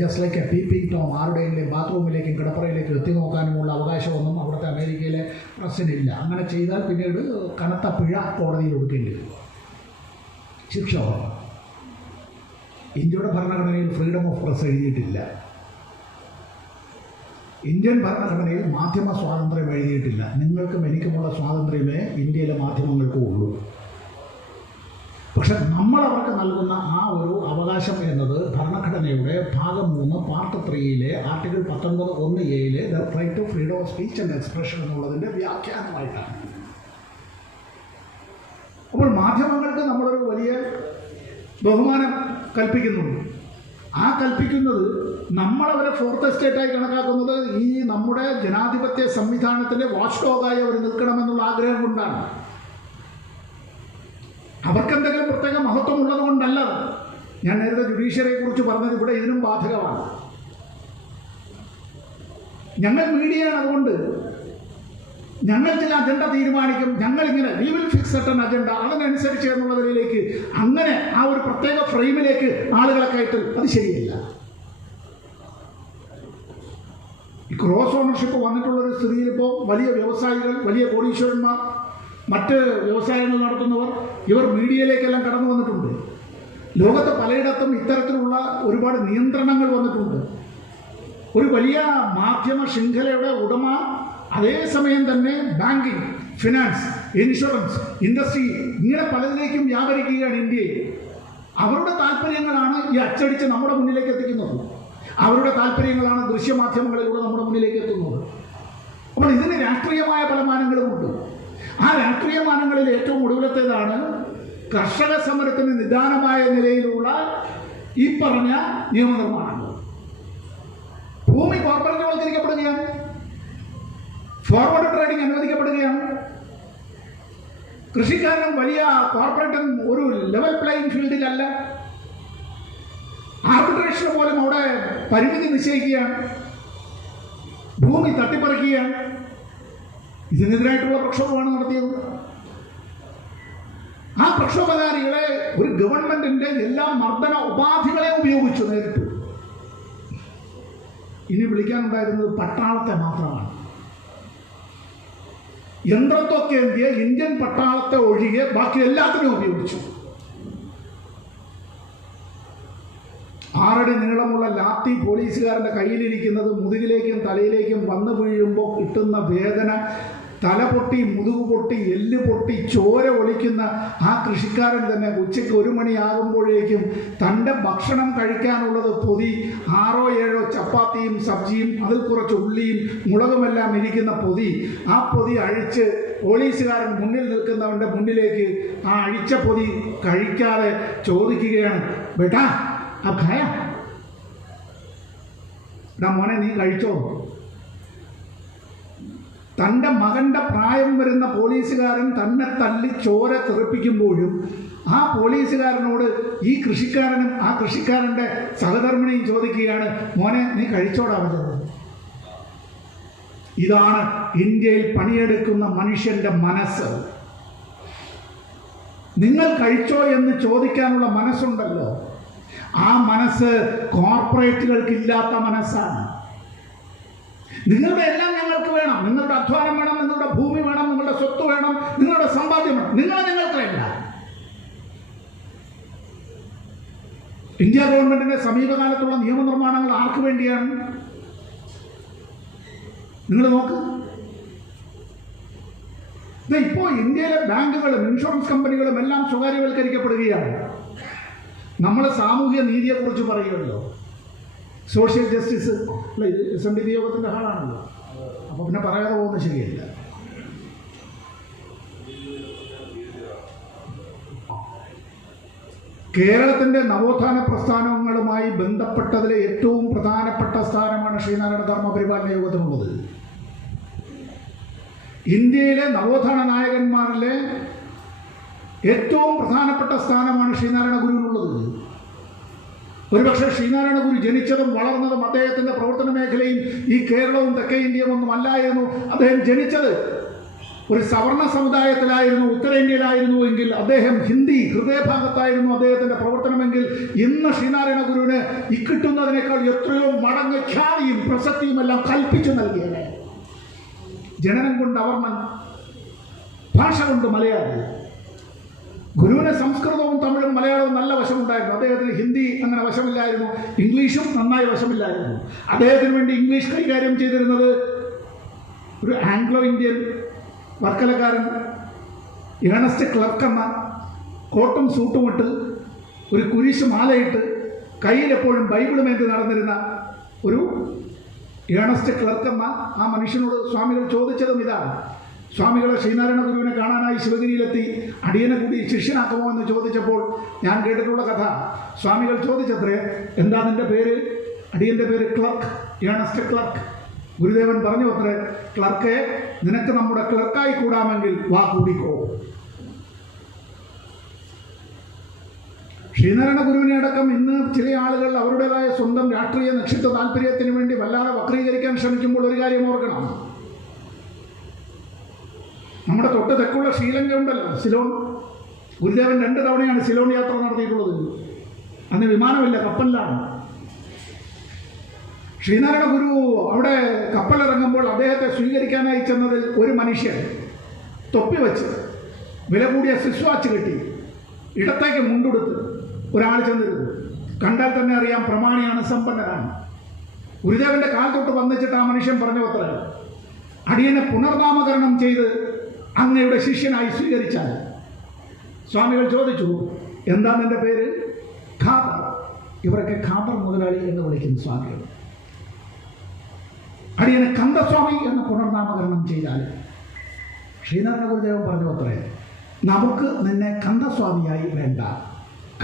just like A peeping Tom ആരുടെയെങ്കിലും ബാത്റൂമിലേക്കും കിടപ്പറയിലേക്കും എത്തി നോക്കാനുമുള്ള അവകാശമൊന്നും അവിടുത്തെ അമേരിക്കയിലെ പ്രസ്സിനില്ല. അങ്ങനെ ചെയ്താൽ പിന്നീട് കനത്ത പിഴ കോടതിയിൽ കൊടുക്കേണ്ടി വരും, ശിക്ഷ. ഇന്ത്യയുടെ ഭരണഘടനയിൽ ഫ്രീഡം ഓഫ് പ്രസ് എഴുതിയിട്ടില്ല. ഇന്ത്യൻ ഭരണഘടനയിൽ മാധ്യമ സ്വാതന്ത്ര്യം എഴുതിയിട്ടില്ല. നിങ്ങൾക്കും എനിക്കുമുള്ള സ്വാതന്ത്ര്യമേ ഇന്ത്യയിലെ മാധ്യമങ്ങൾക്കും ഉള്ളൂ. പക്ഷെ നമ്മൾ അവർക്ക് നൽകുന്ന ആ ഒരു അവകാശം എന്നത് ഭരണഘടനയുടെ ഭാഗം 3 പാർട്ട് 3-ലെ ആർട്ടിക്കിൾ 19(1)(a)-ലെ the right to freedom of speech and expression എന്നുള്ളതിൻ്റെ വ്യാഖ്യാനമായിട്ടാണ്. അപ്പോൾ മാധ്യമങ്ങൾക്ക് നമ്മളൊരു വലിയ ബഹുമാനം കൽപ്പിക്കുന്നുണ്ട്. ആ കൽപ്പിക്കുന്നത് നമ്മളവരെ ഫോർത്ത് എസ്റ്റേറ്റായി കണക്കാക്കുന്നത് ഈ നമ്മുടെ ജനാധിപത്യ സംവിധാനത്തിൻ്റെ വാച്ച് ഡോഗായി അവർ നിൽക്കണമെന്നുള്ള ആഗ്രഹം കൊണ്ടാണ്. അവർക്കെന്തെങ്കിലും പ്രത്യേക മഹത്വം ഉള്ളത് കൊണ്ടല്ല. ഞാൻ നേരത്തെ ജുഡീഷ്യറിയെ കുറിച്ച് പറഞ്ഞത് ഇവിടെ ഇതിനും ബാധകമാണ്. ഞങ്ങൾ മീഡിയയാണ്, അതുകൊണ്ട് ഞങ്ങൾ ചില അജണ്ട തീരുമാനിക്കും. ഞങ്ങളിങ്ങനെ we will fix certain agenda, അതിനനുസരിച്ച് എന്നുള്ളതിലേക്ക് അങ്ങനെ ആ ഒരു പ്രത്യേക ഫ്രെയിമിലേക്ക് ആളുകളെ കയറ്റൽ അത് ശരിയല്ല. ഈ ക്രോസ് ഓണർഷിപ്പ് വന്നിട്ടുള്ളൊരു സ്ഥിതിയിൽ ഇപ്പോൾ വലിയ വ്യവസായികൾ, വലിയ കോടീശ്വരന്മാർ മറ്റ് വ്യവസായങ്ങൾ നടത്തുന്നവർ, ഇവർ മീഡിയയിലേക്കെല്ലാം കടന്നു വന്നിട്ടുണ്ട്. ലോകത്ത് പലയിടത്തും ഇത്തരത്തിലുള്ള ഒരുപാട് നിയന്ത്രണങ്ങൾ വന്നിട്ടുണ്ട്. ഒരു വലിയ മാധ്യമ ശൃംഖലയുടെ ഉടമ അതേസമയം തന്നെ ബാങ്കിങ്, ഫിനാൻസ്, ഇൻഷുറൻസ് ഇൻഡസ്ട്രി ഇങ്ങനെ പലതിലേക്കും വ്യാപരിക്കുകയാണ് ഇന്ത്യയിൽ. അവരുടെ താല്പര്യങ്ങളാണ് ഈ അച്ചടിച്ച് നമ്മുടെ മുന്നിലേക്ക് എത്തിക്കുന്നത്. അവരുടെ താല്പര്യങ്ങളാണ് ദൃശ്യമാധ്യമങ്ങളിലൂടെ നമ്മുടെ മുന്നിലേക്ക് എത്തുന്നത്. അപ്പോൾ ഇതിന് രാഷ്ട്രീയമായ പല മാനങ്ങളുമുണ്ട്. ആ രാഷ്ട്രീയ മാനങ്ങളിൽ ഏറ്റവും ഒടുവിലത്തേതാണ് കർഷക സമരത്തിന് നിദാനമായ നിലയിലുള്ള ഈ പറഞ്ഞ നിയമനിർമ്മാണങ്ങൾ. ഭൂമി കോർപ്പറേറ്റുവൽക്കരിക്കപ്പെടുകയാണ്, ഫോർവേഡ് ട്രേഡിംഗ് അനുവദിക്കപ്പെടുകയാണ്. കൃഷിക്കാരനും വലിയ കോർപ്പറേറ്റും ഒരു ലെവൽ പ്ലേയിങ് ഫീൽഡിലല്ല. ആർബിട്രേഷന് പോലും അവിടെ പരിമിതി നിശ്ചയിക്കുകയാണ്, ഭൂമി തട്ടിപ്പറിക്കുകയാണ്. ഇതിനെതിരായിട്ടുള്ള പ്രക്ഷോഭമാണ് നടത്തിയത്. ആ പ്രക്ഷോഭകാരികളെ ഒരു ഗവൺമെന്റിന്റെ എല്ലാ മർദ്ദന ഉപാധികളെ ഉപയോഗിച്ചു നേരിട്ടു. ഇനി വിളിക്കാനുണ്ടായിരുന്നത് പട്ടാളത്തെ മാത്രമാണ്. യന്ത്രത്വക്കേന്ദ്യ ഇന്ത്യൻ പട്ടാളത്തെ ഒഴികെ ബാക്കി എല്ലാത്തിനും ഉപയോഗിച്ചു. 6 അടി നീളമുള്ള ലാത്തി പോലീസുകാരൻ്റെ കയ്യിലിരിക്കുന്നത് മുതുകിലേക്കും തലയിലേക്കും വന്നു വീഴുമ്പോൾ കിട്ടുന്ന വേദന, തല പൊട്ടി, മുതുകു പൊട്ടി, എല്ല് പൊട്ടി, ചോര ഒലിക്കുന്ന ആ കൃഷിക്കാരൻ തന്നെ ഉച്ചയ്ക്ക് 1 മണിയാകുമ്പോഴേക്കും തൻ്റെ ഭക്ഷണം കഴിക്കാനുള്ളത് പൊതി 6 or 7 ചപ്പാത്തിയും സബ്ജിയും അതിൽ കുറച്ച് ഉള്ളിയും മുളകുമെല്ലാം ഇരിക്കുന്ന പൊതി, ആ പൊതി അഴിച്ച് പോലീസുകാരൻ മുന്നിൽ നിൽക്കുന്നവൻ്റെ മുന്നിലേക്ക് ആ അഴിച്ച പൊതി കഴിക്കാതെ ചോദിക്കുകയാണ്, ബേട്ടാ ആ ഖായ, എടാ മോനെ നീ കഴിച്ചോ? തൻ്റെ മകൻ്റെ പ്രായം വരുന്ന പോലീസുകാരൻ തന്നെ തല്ലി ചോര തെറിപ്പിക്കുമ്പോഴും ആ പോലീസുകാരനോട് ഈ കൃഷിക്കാരനും ആ കൃഷിക്കാരൻ്റെ സഹധർമ്മിണിയും ചോദിക്കുകയാണ്, മോനെ നീ കഴിച്ചോടാ വല്ലത്? ഇതാണ് ഇന്ത്യയിൽ പണിയെടുക്കുന്ന മനുഷ്യൻ്റെ മനസ്സ്. നിങ്ങൾ കഴിച്ചോ എന്ന് ചോദിക്കാനുള്ള മനസ്സുണ്ടല്ലോ, ആ മനസ്സ് കോർപ്പറേറ്റുകൾക്കില്ലാത്ത മനസ്സാണ്. നിങ്ങളുടെ എല്ലാം ഞങ്ങൾക്ക് വേണം, നിങ്ങളുടെ അധ്വാനം വേണം, നിങ്ങളുടെ ഭൂമി വേണം, നിങ്ങളുടെ സ്വത്ത് വേണം, നിങ്ങളുടെ സമ്പാദ്യം വേണം, നിങ്ങളെ ഞങ്ങൾക്ക് വേണ്ട. ഇന്ത്യ ഗവൺമെന്റിന്റെ സമീപകാലത്തുള്ള നിയമനിർമ്മാണങ്ങൾ ആർക്ക് വേണ്ടിയാണ്? നിങ്ങൾ നോക്ക്. ഇപ്പോൾ ഇന്ത്യയിലെ ബാങ്കുകളും ഇൻഷുറൻസ് കമ്പനികളും എല്ലാം സ്വകാര്യവൽക്കരിക്കപ്പെടുകയാണ്. നമ്മൾ സാമൂഹ്യ നീതിയെക്കുറിച്ച് പറയുമല്ലോ, സോഷ്യൽ ജസ്റ്റിസ് അല്ല, ഇത് SNDP യോഗത്തിൻ്റെ ഹാളാണല്ലോ, അപ്പോൾ പിന്നെ പറയാതെ പോകുന്നത് ശരിയല്ല. കേരളത്തിൻ്റെ നവോത്ഥാന പ്രസ്ഥാനങ്ങളുമായി ബന്ധപ്പെട്ടതിലെ ഏറ്റവും പ്രധാനപ്പെട്ട സ്ഥാനമാണ് ശ്രീനാരായണ ധർമ്മ പരിപാലന യോഗത്തിനുള്ളത്. ഇന്ത്യയിലെ നവോത്ഥാന നായകന്മാരിലെ ഏറ്റവും പ്രധാനപ്പെട്ട സ്ഥാനമാണ് ശ്രീനാരായണ ഗുരുവിനുള്ളത്. ഒരുപക്ഷെ ശ്രീനാരായണ ഗുരു ജനിച്ചതും വളർന്നതും അദ്ദേഹത്തിൻ്റെ പ്രവർത്തന മേഖലയും ഈ കേരളവും തെക്കേ ഇന്ത്യയും ഒന്നും അല്ലായിരുന്നു. അദ്ദേഹം ജനിച്ചത് ഒരു സവർണ സമുദായത്തിലായിരുന്നു, ഉത്തരേന്ത്യയിലായിരുന്നു എങ്കിൽ അദ്ദേഹം ഹിന്ദി ഹൃദയഭാഗത്തായിരുന്നു അദ്ദേഹത്തിൻ്റെ പ്രവർത്തനമെങ്കിൽ ഇന്ന് ശ്രീനാരായണ ഗുരുവിന് കിട്ടുന്നതിനേക്കാൾ എത്രയോ മടങ്ങ് ഖ്യാതിയും പ്രസക്തിയും എല്ലാം കൽപ്പിച്ചു നൽകിയത്. ജനനം കൊണ്ട് അവർമ്മൻ, ഭാഷ കൊണ്ട് മലയാളി. ഗുരുവിന് സംസ്കൃതവും തമിഴും മലയാളവും നല്ല വശമുണ്ടായിരുന്നു. അദ്ദേഹത്തിന് ഹിന്ദി അങ്ങനെ വശമില്ലായിരുന്നു, ഇംഗ്ലീഷും നന്നായി വശമില്ലായിരുന്നു. അദ്ദേഹത്തിന് വേണ്ടി ഇംഗ്ലീഷ് കൈകാര്യം ചെയ്തിരുന്നത് ഒരു ആംഗ്ലോ ഇന്ത്യൻ വർക്കലക്കാരൻ ഏണസ്റ്റ് ക്ലർക്ക് എന്ന കോട്ടും സൂട്ടും ഇട്ട് ഒരു കുരിശ് മാലയിട്ട് കയ്യിലെപ്പോഴും ബൈബിളുമേന്തി നടന്നിരുന്ന ഒരു ഏണസ്റ്റ് ക്ലർക്ക് എന്ന ആ മനുഷ്യനോട് സ്വാമികൾ ചോദിച്ചതും ഇതാണ്. സ്വാമികളെ ശ്രീനാരായണ ഗുരുവിനെ കാണാനായി ശിവഗിരിയിലെത്തി അടിയനെ കൂടി ശിഷ്യനാക്കുമോ എന്ന് ചോദിച്ചപ്പോൾ ഞാൻ കേട്ടിട്ടുള്ള കഥ, സ്വാമികൾ ചോദിച്ചത്രേ, എന്താ നിൻ്റെ പേര്? അടിയൻ്റെ പേര് ക്ലർക്ക്, ഏണസ്റ്റ് ക്ലർക്ക്. ഗുരുദേവൻ പറഞ്ഞു അത്രേ, ക്ലർക്കെ, നിനക്ക് നമ്മുടെ ക്ലർക്കായി കൂടാമെങ്കിൽ വാ കൂടിക്കോ. ശ്രീനാരായണ ഗുരുവിനെ അടക്കം ഇന്ന് ചില ആളുകൾ അവരുടേതായ സ്വന്തം രാഷ്ട്രീയ നിക്ഷിപ്ത താല്പര്യത്തിന് വേണ്ടി വല്ലാതെ വക്രീകരിക്കാൻ ശ്രമിക്കുമ്പോൾ ഒരു കാര്യം ഓർക്കണം. നമ്മുടെ തൊട്ട് തെക്കുള്ള ശ്രീലങ്ക ഉണ്ടല്ലോ, സിലോൺ. ഗുരുദേവൻ 2 തവണയാണ് സിലോൺ യാത്ര നടത്തിയിട്ടുള്ളത്. അന്ന് വിമാനമില്ല, കപ്പലിലാണ്. ശ്രീനാരായണ ഗുരു അവിടെ കപ്പലിറങ്ങുമ്പോൾ അദ്ദേഹത്തെ സ്വീകരിക്കാനായി ചെന്നതിൽ ഒരു മനുഷ്യൻ തൊപ്പി വെച്ച് വില കൂടിയ സ്വിസ് വാച്ച് കെട്ടി ഇടത്തേക്ക് മുണ്ടെടുത്ത് ഒരാൾ ചെന്നിരുന്നു. കണ്ടാൽ തന്നെ അറിയാം പ്രമാണിയാണ്, സമ്പന്നനാണ്. ഗുരുദേവന്റെ കാൽ തൊട്ട് വന്നിച്ചിട്ട് ആ മനുഷ്യൻ പറഞ്ഞു അത്ര, അടിയനെ പുനർനാമകരണം ചെയ്ത് അങ്ങയുടെ ശിഷ്യനായി സ്വീകരിച്ചാൽ. സ്വാമികൾ ചോദിച്ചു, എന്താണ് എൻ്റെ പേര്? ഖാദർ. ഇവരൊക്കെ ഖാദർ മുതലാളി എന്ന് വിളിക്കുന്നു സ്വാമികൾ. അടിയനെ കന്ദസ്വാമി എന്ന് പുനർനാമകരണം ചെയ്താൽ. ശ്രീനാരായണ ഗുരുദേവൻ പറഞ്ഞു അത്രേ, നമുക്ക് നിന്നെ കന്ദസ്വാമിയായി വേണ്ട,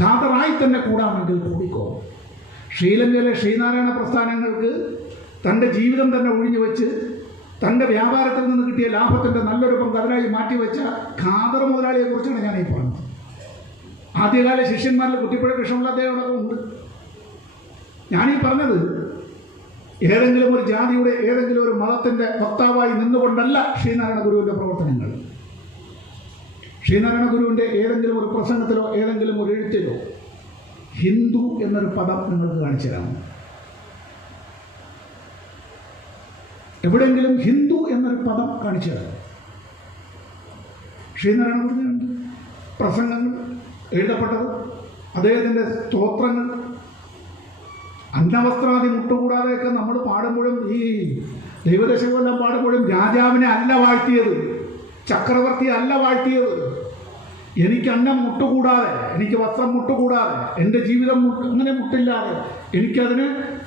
ഖാദറായി തന്നെ കൂടാമെങ്കിൽ കൂടിക്കോ. ശ്രീലങ്കയിലെ ശ്രീനാരായണ പ്രസ്ഥാനങ്ങൾക്ക് തൻ്റെ ജീവിതം തന്നെ ഒഴിഞ്ഞു വെച്ച് തൻ്റെ വ്യാപാരത്തിൽ നിന്ന് കിട്ടിയ ലാഭത്തിൻ്റെ നല്ലൊരു പങ്ക് അതിനായി മാറ്റിവെച്ച ഖാദർ മുതലാളിയെ കുറിച്ചാണ് ഞാൻ ഈ പറഞ്ഞത്. ആദ്യകാല ശിഷ്യന്മാരിൽ കുറ്റിപ്പുഴ കൃഷ്ണപിള്ള അദ്ദേഹമൊക്കെ ഉണ്ട്. ഞാനീ പറഞ്ഞത് ഏതെങ്കിലും ഒരു ജാതിയുടെ ഏതെങ്കിലും ഒരു മതത്തിൻ്റെ വക്താവായി നിന്നുകൊണ്ടല്ല ശ്രീനാരായണ ഗുരുവിൻ്റെ പ്രവർത്തനങ്ങൾ. ശ്രീനാരായണ ഗുരുവിൻ്റെ ഏതെങ്കിലും ഒരു പ്രസംഗത്തിലോ ഏതെങ്കിലും ഒരു എഴുത്തിലോ ഹിന്ദു എന്നൊരു പദം നിങ്ങൾക്ക് കാണിച്ചു തരാം. എവിടെയെങ്കിലും ഹിന്ദു എന്നൊരു പദം കാണിച്ചു തരാം. ശ്രീനാരായണ ഗുരുവിനുണ്ട് പ്രസംഗങ്ങൾ എഴുതപ്പെട്ടത്, അദ്ദേഹത്തിൻ്റെ സ്തോത്രങ്ങൾ, അന്നവസ്ത്രാദി മുട്ടുകൂടാതെയൊക്കെ നമ്മൾ പാടുമ്പോഴും ഈ ദൈവദശകമെല്ലാം പാടുമ്പോഴും രാജാവിനെ അല്ല വാഴ്ത്തിയത്, ചക്രവർത്തി അല്ല വാഴ്ത്തിയത്. എനിക്ക് അന്നം മുട്ടുകൂടാതെ, എനിക്ക് വസ്ത്രം മുട്ടുകൂടാതെ, എൻ്റെ ജീവിതം അങ്ങനെ മുട്ടില്ലാതെ, എനിക്കതിന്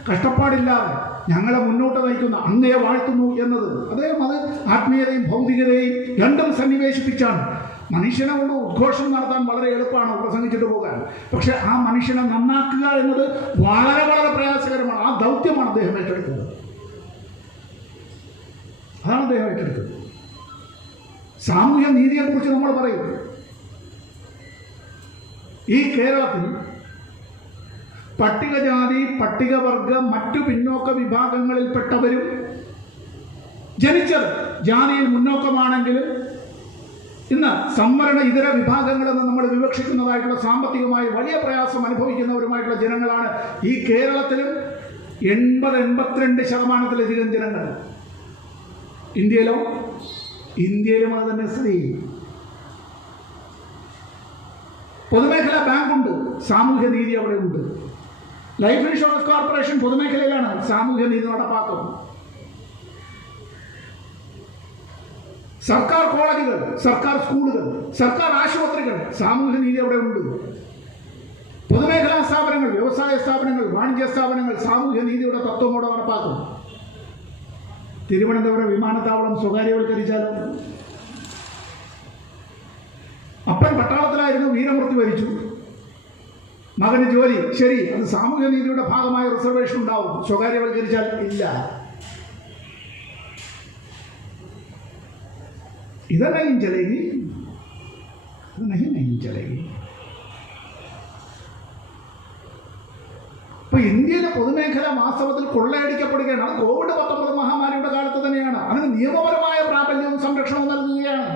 കഷ്ടപ്പാടില്ലാതെ ഞങ്ങളെ മുന്നോട്ട് നയിക്കുന്ന അങ്ങയെ വാഴ്ത്തുന്നു എന്നത് അദ്ദേഹം അത് ആത്മീയതയും ഭൗതികതയും രണ്ടും സന്നിവേശിപ്പിച്ചാണ്. മനുഷ്യനെ കൊണ്ട് ഉദ്ഘോഷം നടത്താൻ വളരെ എളുപ്പമാണ്, പ്രസംഗിച്ചിട്ട് പോകാൻ. പക്ഷെ ആ മനുഷ്യനെ നന്നാക്കുക എന്നത് വളരെ വളരെ പ്രയാസകരമാണ്. ആ ദൗത്യമാണ് അദ്ദേഹം ഏറ്റെടുത്തത്. അതാണ് അദ്ദേഹം ഏറ്റെടുത്തത്. സാമൂഹ്യ നീതിയെക്കുറിച്ച് നമ്മൾ പറയും. ഈ കേരളത്തിൽ പട്ടികജാതി, പട്ടികവർഗ, മറ്റു പിന്നോക്ക വിഭാഗങ്ങളിൽപ്പെട്ടവരും ജനിച്ചത് ജാതിയിൽ മുന്നോക്കമാണെങ്കിലും ഇന്ന് സംവരണ ഇതര വിഭാഗങ്ങളെന്ന് നമ്മൾ വിവക്ഷിക്കുന്നതായിട്ടുള്ള സാമ്പത്തികമായി വലിയ പ്രയാസം അനുഭവിക്കുന്നവരുമായിട്ടുള്ള ജനങ്ങളാണ് ഈ കേരളത്തിലും 82% ജനങ്ങൾ. ഇന്ത്യയിലും അത് തന്നെ സ്ഥിതി. പൊതുമേഖലാ ബാങ്കുണ്ട്, സാമൂഹ്യ നീതി അവിടെ ഉണ്ട്. ലൈഫ് ഇൻഷുറൻസ് കോർപ്പറേഷൻ പൊതുമേഖലയിലാണ്, സാമൂഹ്യ നീതി നടപ്പാക്കുന്നത്. സർക്കാർ കോളേജുകൾ, സർക്കാർ സ്കൂളുകൾ, സർക്കാർ ആശുപത്രികൾ, സാമൂഹ്യ നീതി അവിടെ ഉണ്ട്. പൊതുമേഖലാ സ്ഥാപനങ്ങൾ, വ്യവസായ സ്ഥാപനങ്ങൾ, വാണിജ്യ സ്ഥാപനങ്ങൾ സാമൂഹ്യ നീതിയുടെ തത്വമോടെ നടപ്പാക്കും. തിരുവനന്തപുരം വിമാനത്താവളം സ്വകാര്യവൽക്കരിച്ചാലോ? അപ്പൻ പട്ടാളത്തിലായിരുന്നു, വീരമൃത്യു വരിച്ചു, മകന് ജോലി, ശരി, അത് സാമൂഹ്യ നീതിയുടെ ഭാഗമായ റിസർവേഷൻ ഉണ്ടാവും. സ്വകാര്യവൽക്കരിച്ചാൽ ഇല്ല. इधर नहीं चलेगी, नहीं चलेगी. ഇപ്പൊ ഇന്ത്യയിലെ പൊതുമേഖല വാസ്തവത്തിൽ കൊള്ളയടിക്കപ്പെടുകയാണ്. അത് കോവിഡ്-19 മഹാമാരിയുടെ കാലത്ത് തന്നെയാണ്. അതിന് നിയമപരമായ പ്രാബല്യവും സംരക്ഷണവും നൽകുകയാണ്.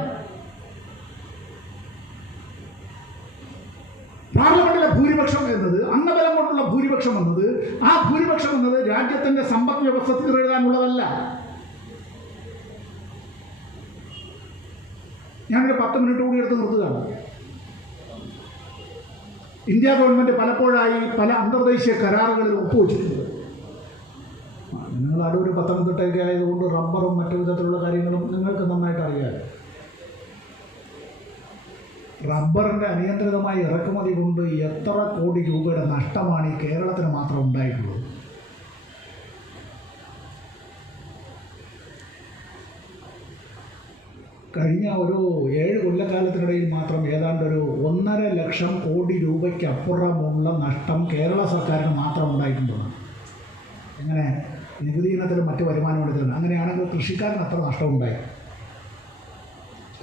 പാർലമെന്റിലെ ഭൂരിപക്ഷം എന്നത്, അംഗബലം കൊണ്ടുള്ള ഭൂരിപക്ഷം എന്നത്, ആ ഭൂരിപക്ഷം എന്നത് രാജ്യത്തിന്റെ സമ്പദ് വ്യവസ്ഥ തീരെഴുതാനുള്ളതല്ല. ഞാനൊരു 10 മിനിറ്റ് കൂടി എടുത്ത് നിർത്തുകയാണ്. ഇന്ത്യ ഗവൺമെൻറ് പലപ്പോഴായി പല അന്തർദേശീയ കരാറുകളിൽ ഒപ്പുവെച്ചിട്ടുണ്ട്. നിങ്ങൾ അടൂർ പത്തനംതിട്ടയൊക്കെ ആയതുകൊണ്ട് റബ്ബറും മറ്റു വിധത്തിലുള്ള കാര്യങ്ങളും നിങ്ങൾക്ക് നന്നായിട്ട് അറിയാം. റബ്ബറിൻ്റെ അനിയന്ത്രിതമായ ഇറക്കുമതി കൊണ്ട് എത്ര കോടി രൂപയുടെ നഷ്ടമാണ് ഈ കേരളത്തിന് മാത്രം ഉണ്ടായിട്ടുള്ളത്. കഴിഞ്ഞ ഒരു 7 കൊല്ലക്കാലത്തിനിടയിൽ മാത്രം ഏതാണ്ട് ഒരു 1.5 ലക്ഷം കോടി രൂപയ്ക്കപ്പുറമുള്ള നഷ്ടം കേരള സർക്കാരിന് മാത്രം ഉണ്ടായിട്ടുണ്ടെന്ന്. എങ്ങനെ? നികുതി ഇനത്തിലും മറ്റ് വരുമാനം എടുത്തിട്ടുണ്ട്. അങ്ങനെയാണെങ്കിൽ കൃഷിക്കാരന് എത്ര നഷ്ടമുണ്ടായി?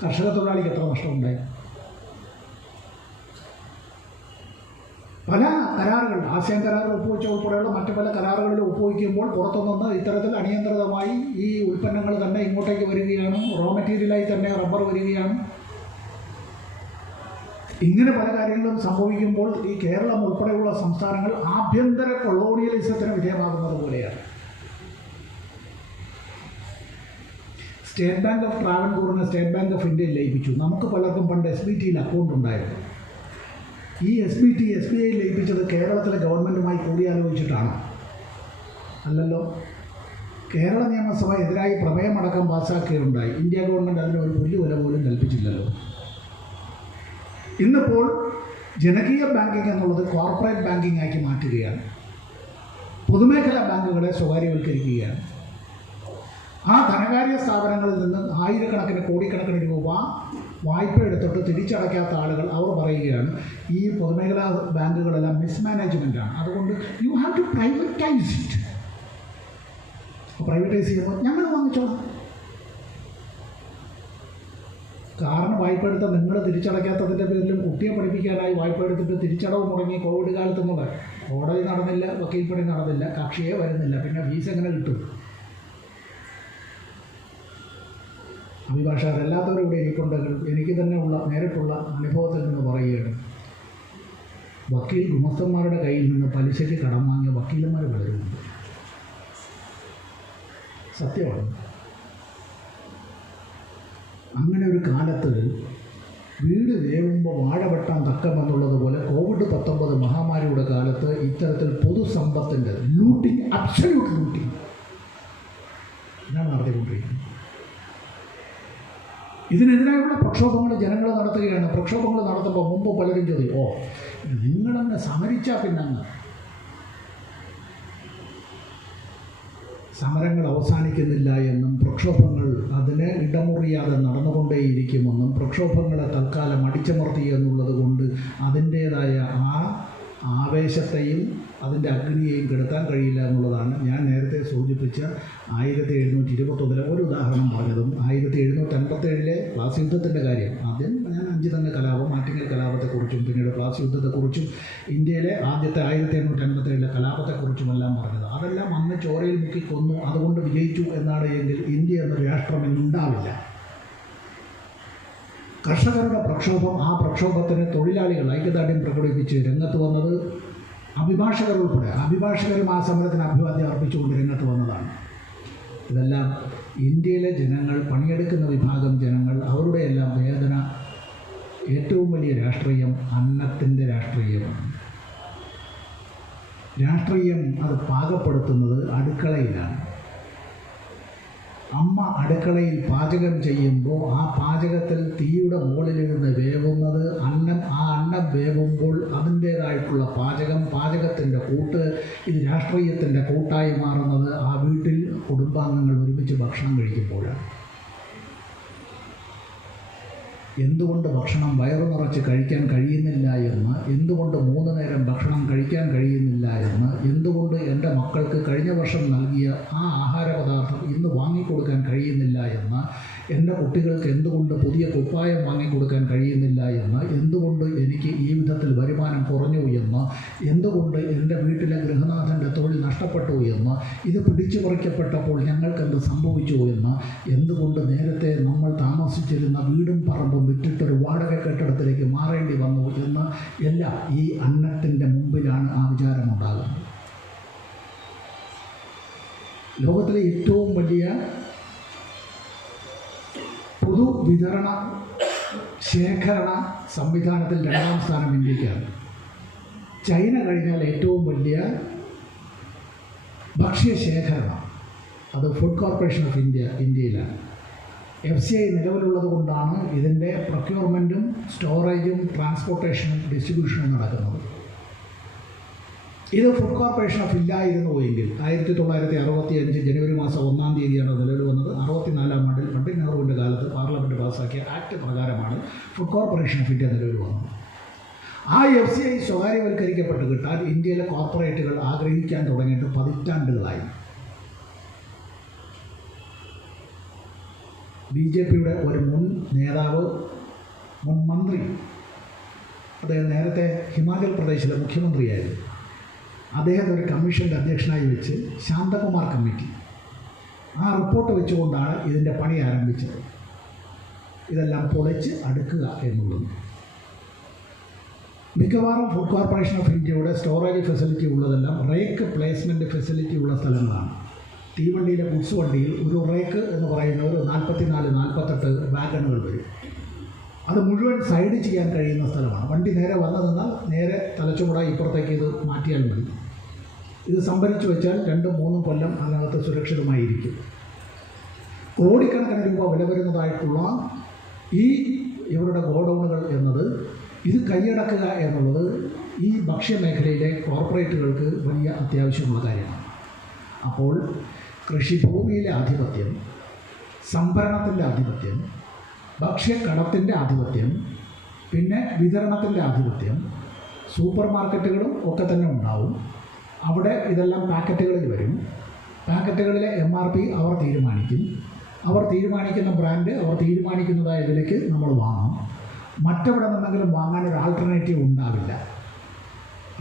കർഷക തൊഴിലാളിക്ക് എത്ര നഷ്ടമുണ്ടായി? പല കരാറുകൾ, ആസിയാൻ കരാറുകൾ ഒപ്പുവെച്ച ഉൾപ്പെടെയുള്ള മറ്റു പല കരാറുകളിൽ ഒപ്പുവയ്ക്കുമ്പോൾ പുറത്തുനിന്ന് ഇത്തരത്തിൽ അനിയന്ത്രിതമായി ഈ ഉൽപ്പന്നങ്ങൾ തന്നെ ഇങ്ങോട്ടേക്ക് വരികയാണ്. റോ മെറ്റീരിയലായി തന്നെ റബ്ബർ വരികയാണ്. ഇങ്ങനെ പല കാര്യങ്ങളും സംഭവിക്കുമ്പോൾ ഈ കേരളം ഉൾപ്പെടെയുള്ള സംസ്ഥാനങ്ങൾ ആഭ്യന്തര കൊളോണിയലിസത്തിന് വിധേയമാകുന്നത് പോലെയാണ്. സ്റ്റേറ്റ് ബാങ്ക് ഓഫ് ട്രാവൻകൂറിനെ സ്റ്റേറ്റ് ബാങ്ക് ഓഫ് ഇന്ത്യയിൽ ലയിപ്പിച്ചു. നമുക്ക് പലർക്കും പണ്ട് SBTയിൽ അക്കൗണ്ട് ഉണ്ടായിരുന്നു. ഈ SBI ലയിപ്പിച്ചത് കേരളത്തിലെ ഗവൺമെൻറ്റുമായി കൂടിയാലോചിച്ചിട്ടാണ്? അല്ലല്ലോ. കേരള നിയമസഭ എതിരായി പ്രമേയമടക്കം പാസ്സാക്കുകയുണ്ടായി. ഇന്ത്യ ഗവൺമെൻറ് അതിന് ഒരു പുല്ലുവില പോലും കൽപ്പിച്ചില്ലല്ലോ. ഇന്നിപ്പോൾ ജനകീയ ബാങ്കിങ് എന്നുള്ളത് കോർപ്പറേറ്റ് ബാങ്കിങ് ആക്കി മാറ്റുകയാണ്. പൊതുമേഖലാ ബാങ്കുകളെ സ്വകാര്യവൽക്കരിക്കുകയാണ്. ആ ധനകാര്യ സ്ഥാപനങ്ങളിൽ നിന്ന് ആയിരക്കണക്കിന് കോടിക്കണക്കിന് രൂപ വായ്പ എടുത്തിട്ട് തിരിച്ചടയ്ക്കാത്ത ആളുകൾ അവർ പറയുകയാണ് ഈ പൊതുമേഖലാ ബാങ്കുകളെല്ലാം മിസ്മാനേജ്മെൻറ്റാണ്, അതുകൊണ്ട് you have to privatise it. Privatise ചെയ്യുമ്പോൾ ഞങ്ങൾ വാങ്ങിച്ചോളാം. കാറിന് വായ്പ എടുത്ത നിങ്ങൾ തിരിച്ചടയ്ക്കാത്തതിൻ്റെ പേരിലും കുട്ടിയെ പഠിപ്പിക്കാനായി വായ്പ എടുത്തിട്ട് തിരിച്ചടവ് മുടങ്ങി കോവിഡ് കാലത്തൊന്നും കോടതി നടന്നില്ല, വക്കീൽപ്പണി നടന്നില്ല, കക്ഷിയെ വരുന്നില്ല, പിന്നെ ഫീസ് എങ്ങനെ കിട്ടും? അഭിഭാഷകർ എല്ലാത്തവരും ഇവിടെ ഇരിപ്പുണ്ടെങ്കിൽ എനിക്ക് തന്നെ ഉള്ള നേരിട്ടുള്ള അനുഭവത്തിൽ നിന്ന് പറയുകയാണ്, വക്കീൽ ഗുമസ്തന്മാരുടെ കയ്യിൽ നിന്ന് പലിശയ്ക്ക് കടം വാങ്ങിയ വക്കീലന്മാർ പലരുമുണ്ട്. സത്യമാണ്. അങ്ങനെ ഒരു കാലത്ത് വീട് വേവുമ്പോൾ വാഴ വെട്ടാൻ തക്കമെന്നുള്ളതുപോലെ COVID-19 മഹാമാരിയുടെ കാലത്ത് ഇത്തരത്തിൽ പൊതുസമ്പത്തിൻ്റെ ലൂട്ടിങ്, അബ്സല്യൂട്ട് ലൂട്ടിങ് ഇതാണ് നടത്തിക്കൊണ്ടിരിക്കുന്നത്. ഇതിനെതിരായുള്ള പ്രക്ഷോഭങ്ങൾ ജനങ്ങൾ നടത്തുകയാണ്. പ്രക്ഷോഭങ്ങൾ നടത്തുമ്പോൾ മുമ്പ് പലരും ചോദിക്കും, നിങ്ങളെന്നെ സമരിച്ചാൽ പിന്നങ്ങ് സമരങ്ങൾ അവസാനിക്കുന്നില്ല എന്നും പ്രക്ഷോഭങ്ങൾ അതിന് ഇടമുറിയാതെ നടന്നുകൊണ്ടേയിരിക്കുമെന്നും പ്രക്ഷോഭങ്ങളെ തൽക്കാലം അടിച്ചമർത്തി എന്നുള്ളത് കൊണ്ട് അതിൻ്റേതായ ആ ആവേശത്തെയും അതിൻ്റെ അഗ്നിയെയും കെടുത്താൻ കഴിയില്ല എന്നുള്ളതാണ് ഞാൻ നേരത്തെ സൂചിപ്പിച്ച 1721 ഒരു ഉദാഹരണം പറഞ്ഞതും 1757 പ്ലാസി യുദ്ധത്തിൻ്റെ കാര്യം. ആദ്യം ഞാൻ 5 തെങ്ങ് കലാപം, ആറ്റിങ്ങൽ കലാപത്തെക്കുറിച്ചും പിന്നീട് പ്ലാസി യുദ്ധത്തെക്കുറിച്ചും ഇന്ത്യയിലെ ആദ്യത്തെ 1757 കലാപത്തെക്കുറിച്ചുമെല്ലാം പറഞ്ഞത്. അതെല്ലാം അന്ന് ചോരയിൽ മുക്കി കൊന്നു, അതുകൊണ്ട് വിജയിച്ചു എന്നാണ് എങ്കിൽ ഇന്ത്യ എന്നൊരു രാഷ്ട്രം ഇന്നുണ്ടാവില്ല. കർഷകരുടെ പ്രക്ഷോഭം, ആ പ്രക്ഷോഭത്തിന് തൊഴിലാളികൾ ഐക്യദാർഢ്യം പ്രകടിപ്പിച്ച് രംഗത്ത് വന്നത് അഭിഭാഷകർ ഉൾപ്പെടെ, അഭിഭാഷകരും ആ സമരത്തിന് അഭിവാദ്യം അർപ്പിച്ചുകൊണ്ട് രംഗത്ത് വന്നതാണ്. ഇതെല്ലാം ഇന്ത്യയിലെ ജനങ്ങൾ, പണിയെടുക്കുന്ന വിഭാഗം ജനങ്ങൾ, അവരുടെ എല്ലാം വേദന, ഏറ്റവും വലിയ രാഷ്ട്രീയം അന്നത്തിൻ്റെ രാഷ്ട്രീയമാണ്. രാഷ്ട്രീയം അത് പാകപ്പെടുത്തുന്നത് അടുക്കളയിലാണ്. അമ്മ അടുക്കളയിൽ പാചകം ചെയ്യുമ്പോൾ ആ പാചകത്തിൽ തീയുടെ മുകളിലിരുന്ന് വേവുന്നത് അന്നം. ആ അന്നം വേവുമ്പോൾ അതിൻ്റേതായിട്ടുള്ള പാചകത്തിൻ്റെ കൂട്ട്, ഇത് രാഷ്ട്രീയത്തിൻ്റെ കൂട്ടായി മാറുന്നത് ആ വീട്ടിൽ കുടുംബാംഗങ്ങൾ ഒരുമിച്ച് ഭക്ഷണം കഴിക്കുമ്പോഴാണ്. എന്തുകൊണ്ട് ഭക്ഷണം വയറു നിറച്ച് കഴിക്കാൻ കഴിയുന്നില്ല എന്ന്, എന്തുകൊണ്ട് 3 നേരം ഭക്ഷണം കഴിക്കാൻ കഴിയുന്നില്ല എന്ന്, എന്തുകൊണ്ട് എൻ്റെ മക്കൾക്ക് കഴിഞ്ഞ വർഷം നൽകിയ ആ ആഹാര പദാർത്ഥം ഇന്ന് വാങ്ങിക്കൊടുക്കാൻ കഴിയുന്നില്ല എന്ന്, എൻ്റെ കുട്ടികൾക്ക് എന്തുകൊണ്ട് പുതിയ കുപ്പായം വാങ്ങിക്കൊടുക്കാൻ കഴിയുന്നില്ല എന്ന്, എന്തുകൊണ്ട് എനിക്ക് ഈ വിധത്തിൽ വരുമാനം കുറഞ്ഞു എന്ന്, എന്തുകൊണ്ട് എൻ്റെ വീട്ടിലെ ഗൃഹനാഥൻ്റെ തൊഴിൽ നഷ്ടപ്പെട്ടു എന്ന്, ഇത് പിടിച്ചു പറിക്കപ്പെട്ടപ്പോൾ ഞങ്ങൾക്കെന്ത് സംഭവിച്ചു എന്ന്, എന്തുകൊണ്ട് നേരത്തെ നമ്മൾ താമസിച്ചിരുന്ന വീടും പറമ്പും വിറ്റിട്ടൊരു വാടക കെട്ടിടത്തിലേക്ക് മാറേണ്ടി വന്നു എന്ന്, എല്ലാം ഈ അന്നത്തിൻ്റെ മുമ്പിലാണ് ആ വിചാരമുണ്ടാകുന്നത്. ലോകത്തിലെ ഏറ്റവും വലിയ പൊതുവിതരണ ശേഖരണ സംവിധാനത്തിൽ 2ാം സ്ഥാനം ഇന്ത്യക്കാണ്. ചൈന കഴിഞ്ഞാൽ ഏറ്റവും വലിയ ഭക്ഷ്യശേഖരണം അത് ഫുഡ് കോർപ്പറേഷൻ ഓഫ് ഇന്ത്യയിലാണ്. FCI നിലവിലുള്ളത് കൊണ്ടാണ് ഇതിൻ്റെ പ്രൊക്യൂർമെൻറ്റും സ്റ്റോറേജും ട്രാൻസ്പോർട്ടേഷനും ഡിസ്ട്രിബ്യൂഷനും നടക്കുന്നത്. ഇത് ഫുഡ് കോർപ്പറേഷൻ ഓഫ് ഇല്ലായിരുന്നു എങ്കിൽ 1965 ജനുവരി മാസം 1-ാം തീയതിയാണ് നിലവിൽ വന്നത്. 64-ാം ആണ്ടിൽ പണ്ഡിറ്റ് നെഹ്റുവിൻ്റെ കാലത്ത് പാർലമെൻറ്റ് പാസ്സാക്കിയ ആക്ട് പ്രകാരമാണ് ഫുഡ് കോർപ്പറേഷൻ ഓഫ് ഇന്ത്യ നിലവിൽ വന്നത്. ആ FCI സ്വകാര്യവൽക്കരിക്കപ്പെട്ട് കിട്ടാൻ ഇന്ത്യയിലെ കോർപ്പറേറ്റുകൾ ആഗ്രഹിക്കാൻ തുടങ്ങിയിട്ട് പതിറ്റാണ്ടുകളായി. BJPയുടെ ഒരു മുൻ നേതാവ്, മുൻ മന്ത്രി, അദ്ദേഹം നേരത്തെ ഹിമാചൽ പ്രദേശിലെ മുഖ്യമന്ത്രിയായിരുന്നു. അദ്ദേഹത്തെ ഒരു കമ്മീഷൻ്റെ അധ്യക്ഷനായി വെച്ച് ശാന്തകുമാർ കമ്മിറ്റി ആ റിപ്പോർട്ട് വെച്ചുകൊണ്ടാണ് ഇതിൻ്റെ പണി ആരംഭിച്ചത്. ഇതെല്ലാം പൊളിച്ച് അടുക്കുക എന്നുള്ളത്. മിക്കവാറും ഫുഡ് കോർപ്പറേഷൻ ഓഫ് ഇന്ത്യയുടെ സ്റ്റോറേജ് ഫെസിലിറ്റി ഉള്ളതെല്ലാം റേക്ക് പ്ലേസ്മെൻറ്റ് ഫെസിലിറ്റി ഉള്ള സ്ഥലങ്ങളാണ്. തീവണ്ടിയിലെ ഗുഡ്സ് വണ്ടിയിൽ ഒരു റേക്ക് എന്ന് പറയുന്ന ഒരു 44-48 വാഗണുകൾ വരും. അത് മുഴുവൻ സൈഡ് ചെയ്യാൻ കഴിയുന്ന സ്ഥലമാണ്. വണ്ടി നേരെ വന്നു നിന്നാൽ നേരെ തലച്ചുമട ഇപ്പുറത്തേക്ക് ഇത് മാറ്റിയാൽ മതി. ഇത് സംഭരിച്ചു വെച്ചാൽ 2-3 കൊല്ലം അതിനകത്ത് സുരക്ഷിതമായിരിക്കും. കോടിക്കണക്കിന് രൂപ വില വരുന്നതായിട്ടുള്ള ഈ ഇവരുടെ ഗോഡൗണുകൾ എന്നത് ഇത് കൈയടക്കുക എന്നുള്ളത് ഈ ഭക്ഷ്യമേഖലയിലെ കോർപ്പറേറ്റുകൾക്ക് വലിയ അത്യാവശ്യമുള്ള കാര്യമാണ്. അപ്പോൾ കൃഷിഭൂമിയിലെ ആധിപത്യം, സംഭരണത്തിൻ്റെ ആധിപത്യം, ഭക്ഷ്യക്കടത്തിൻ്റെ ആധിപത്യം, പിന്നെ വിതരണത്തിൻ്റെ ആധിപത്യം, സൂപ്പർ മാർക്കറ്റുകളും ഒക്കെ തന്നെ ഉണ്ടാവും. അവിടെ ഇതെല്ലാം പാക്കറ്റുകളിൽ വരും. പാക്കറ്റുകളിലെ MRP അവർ തീരുമാനിക്കും. അവർ തീരുമാനിക്കുന്ന ബ്രാൻഡ് അവർ തീരുമാനിക്കുന്നതായ വിലയ്ക്ക് നമ്മൾ വാങ്ങും. മറ്റെവിടെ നിന്നെങ്കിലും വാങ്ങാൻ ഒരു ആൾട്ടർനേറ്റീവ് ഉണ്ടാവില്ല.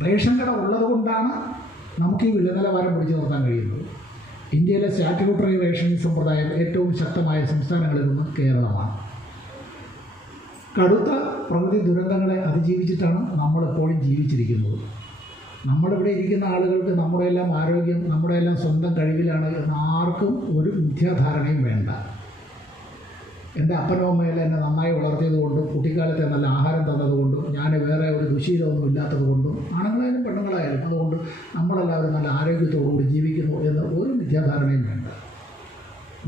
റേഷൻ കട ഉള്ളതുകൊണ്ടാണ് നമുക്ക് ഈ വില നിലവാരം പിടിച്ചു നിർത്താൻ കഴിയുന്നത്. ഇന്ത്യയിലെ സ്റ്റാറ്റ്യൂട്ടറി റേഷനിങ് സമ്പ്രദായം ഏറ്റവും ശക്തമായ സംസ്ഥാനങ്ങളിൽ നിന്ന് കേരളമാണ്. കടുത്ത പ്രകൃതി ദുരന്തങ്ങളെ അതിജീവിച്ചിട്ടാണ് നമ്മളെപ്പോഴും ജീവിച്ചിരിക്കുന്നത്. നമ്മളിവിടെ ഇരിക്കുന്ന ആളുകൾക്ക് നമ്മുടെയെല്ലാം ആരോഗ്യം നമ്മുടെയെല്ലാം സ്വന്തം കഴിവിലാണ് എന്ന് ആർക്കും ഒരു മിഥ്യാധാരണയും വേണ്ട. എൻ്റെ അപ്പനോ അമ്മയെല്ലാം എന്നെ നന്നായി വളർത്തിയതുകൊണ്ടും കുട്ടിക്കാലത്തെ നല്ല ആഹാരം തന്നതുകൊണ്ടും ഞാൻ വേറെ ഒരു ദുശീലമൊന്നും ഇല്ലാത്തതുകൊണ്ടും ആണുങ്ങളായാലും പെണ്ണുങ്ങളായാലും അതുകൊണ്ട് നമ്മളെല്ലാവരും നല്ല ആരോഗ്യത്തോടുകൂടി ജീവിക്കുന്നു എന്ന് ഒരു മിഥ്യാധാരണയും വേണ്ട.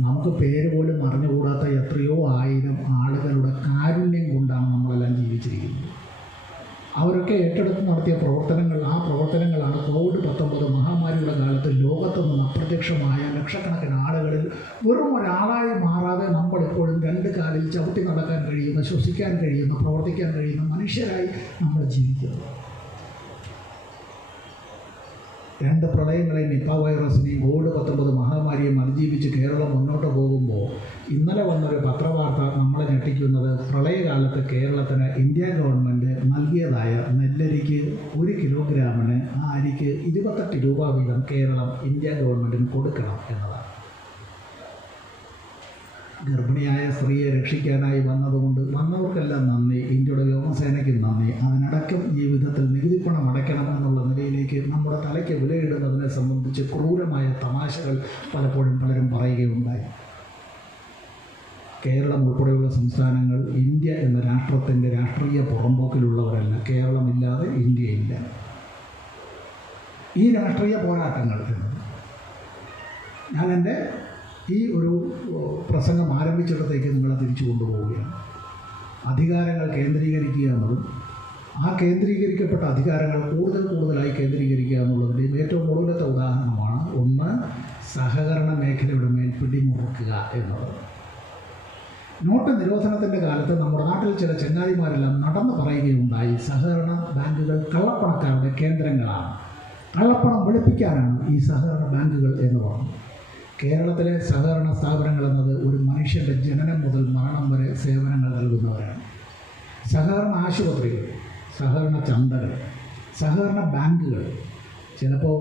നമുക്ക് പേര് പോലും അറിഞ്ഞുകൂടാത്ത എത്രയോ ആയിരം ആളുകളുടെ കാരുണ്യം കൊണ്ടാണ് നമ്മളെല്ലാം ജീവിച്ചിരിക്കുന്നത്. അവരൊക്കെ ഏറ്റെടുത്ത് നടത്തിയ പ്രവർത്തനങ്ങൾ, ആ പ്രവർത്തനങ്ങളാണ് COVID-19 മഹാമാരിയുടെ കാലത്ത് ലോകത്തു നിന്ന് അപ്രത്യക്ഷമായ ലക്ഷക്കണക്കിന് ആളുകളിൽ വെറും ഒരാളായി മാറാതെ നമ്മളെപ്പോഴും 2 കാലിൽ ചവിട്ടി നടക്കാൻ കഴിയുന്ന, ശ്വസിക്കാൻ കഴിയുന്ന, പ്രവർത്തിക്കാൻ കഴിയുന്ന മനുഷ്യരായി നമ്മൾ ജീവിക്കുന്നത്. 2 പ്രളയങ്ങളെയും നിപ്പ വൈറസിനെയും COVID-19 മഹാമാരിയും അതിജീവിച്ച് കേരളം മുന്നോട്ട് പോകുമ്പോൾ ഇന്നലെ വന്നൊരു പത്രവാർത്ത നമ്മളെ ഞെട്ടിക്കുന്നത് പ്രളയകാലത്ത് കേരളത്തിന് ഇന്ത്യ ഗവൺമെൻറ് നൽകിയതായ നെല്ലരിക്ക് 1 കിലോഗ്രാമിന് ആ അരിക്ക് 28 രൂപ വീതം കേരളം ഇന്ത്യ ഗവൺമെൻറ്റിന് കൊടുക്കണം എന്നതാണ്. ഗർഭിണിയായ സ്ത്രീയെ രക്ഷിക്കാനായി വന്നവർക്കെല്ലാം നന്ദി, ഇന്ത്യയുടെ വ്യോമസേനയ്ക്ക് നന്ദി. അതിനടക്കം ജീവിതത്തിൽ നികുതിപ്പണം അടയ്ക്കണം എന്നുള്ള നിലയിലേക്ക് നമ്മുടെ തലയ്ക്ക് വിലയിടുന്നതിനെ സംബന്ധിച്ച് ക്രൂരമായ തമാശകൾ പലപ്പോഴും പലരും പറയുകയുണ്ടായി. കേരളം ഉൾപ്പെടെയുള്ള സംസ്ഥാനങ്ങൾ ഇന്ത്യ എന്ന രാഷ്ട്രത്തിൻ്റെ രാഷ്ട്രീയ പുറമ്പോക്കിലുള്ളവരല്ല. കേരളമില്ലാതെ ഇന്ത്യയില്ല. ഈ രാഷ്ട്രീയ പോരാട്ടങ്ങൾ എന്നത് ഞാൻ എൻ്റെ ഈ ഒരു പ്രസംഗം ആരംഭിച്ചിടത്തേക്ക് നിങ്ങളെ തിരിച്ചു കൊണ്ടുപോവുകയാണ്. അധികാരങ്ങൾ കേന്ദ്രീകരിക്കുക എന്നതും ആ കേന്ദ്രീകരിക്കപ്പെട്ട അധികാരങ്ങൾ കൂടുതലായി കേന്ദ്രീകരിക്കുക എന്നുള്ളതിൻ്റെയും ഏറ്റവും ഒടുവിലത്തെ ഉദാഹരണമാണ് ഒന്ന് സഹകരണ മേഖലയുടെ മേൽ പിടിമുറുക്കുക എന്നുള്ളത്. നോട്ട് നിരോധനത്തിൻ്റെ കാലത്ത് നമ്മുടെ നാട്ടിൽ ചില ചങ്ങാതിമാരെല്ലാം നടന്നു പറയുകയുണ്ടായി, സഹകരണ ബാങ്കുകൾ കള്ളപ്പണക്കാരുടെ കേന്ദ്രങ്ങളാണ്, കള്ളപ്പണം വെളുപ്പിക്കാനാണ് ഈ സഹകരണ ബാങ്കുകൾ എന്ന് പറഞ്ഞു. കേരളത്തിലെ സഹകരണ സ്ഥാപനങ്ങൾ എന്നത് ഒരു മനുഷ്യൻ്റെ ജനനം മുതൽ മരണം വരെ സേവനങ്ങൾ നൽകുന്നവരാണ്. സഹകരണ ആശുപത്രികൾ, സഹകരണ ചന്തകൾ, സഹകരണ ബാങ്കുകൾ, ചിലപ്പോൾ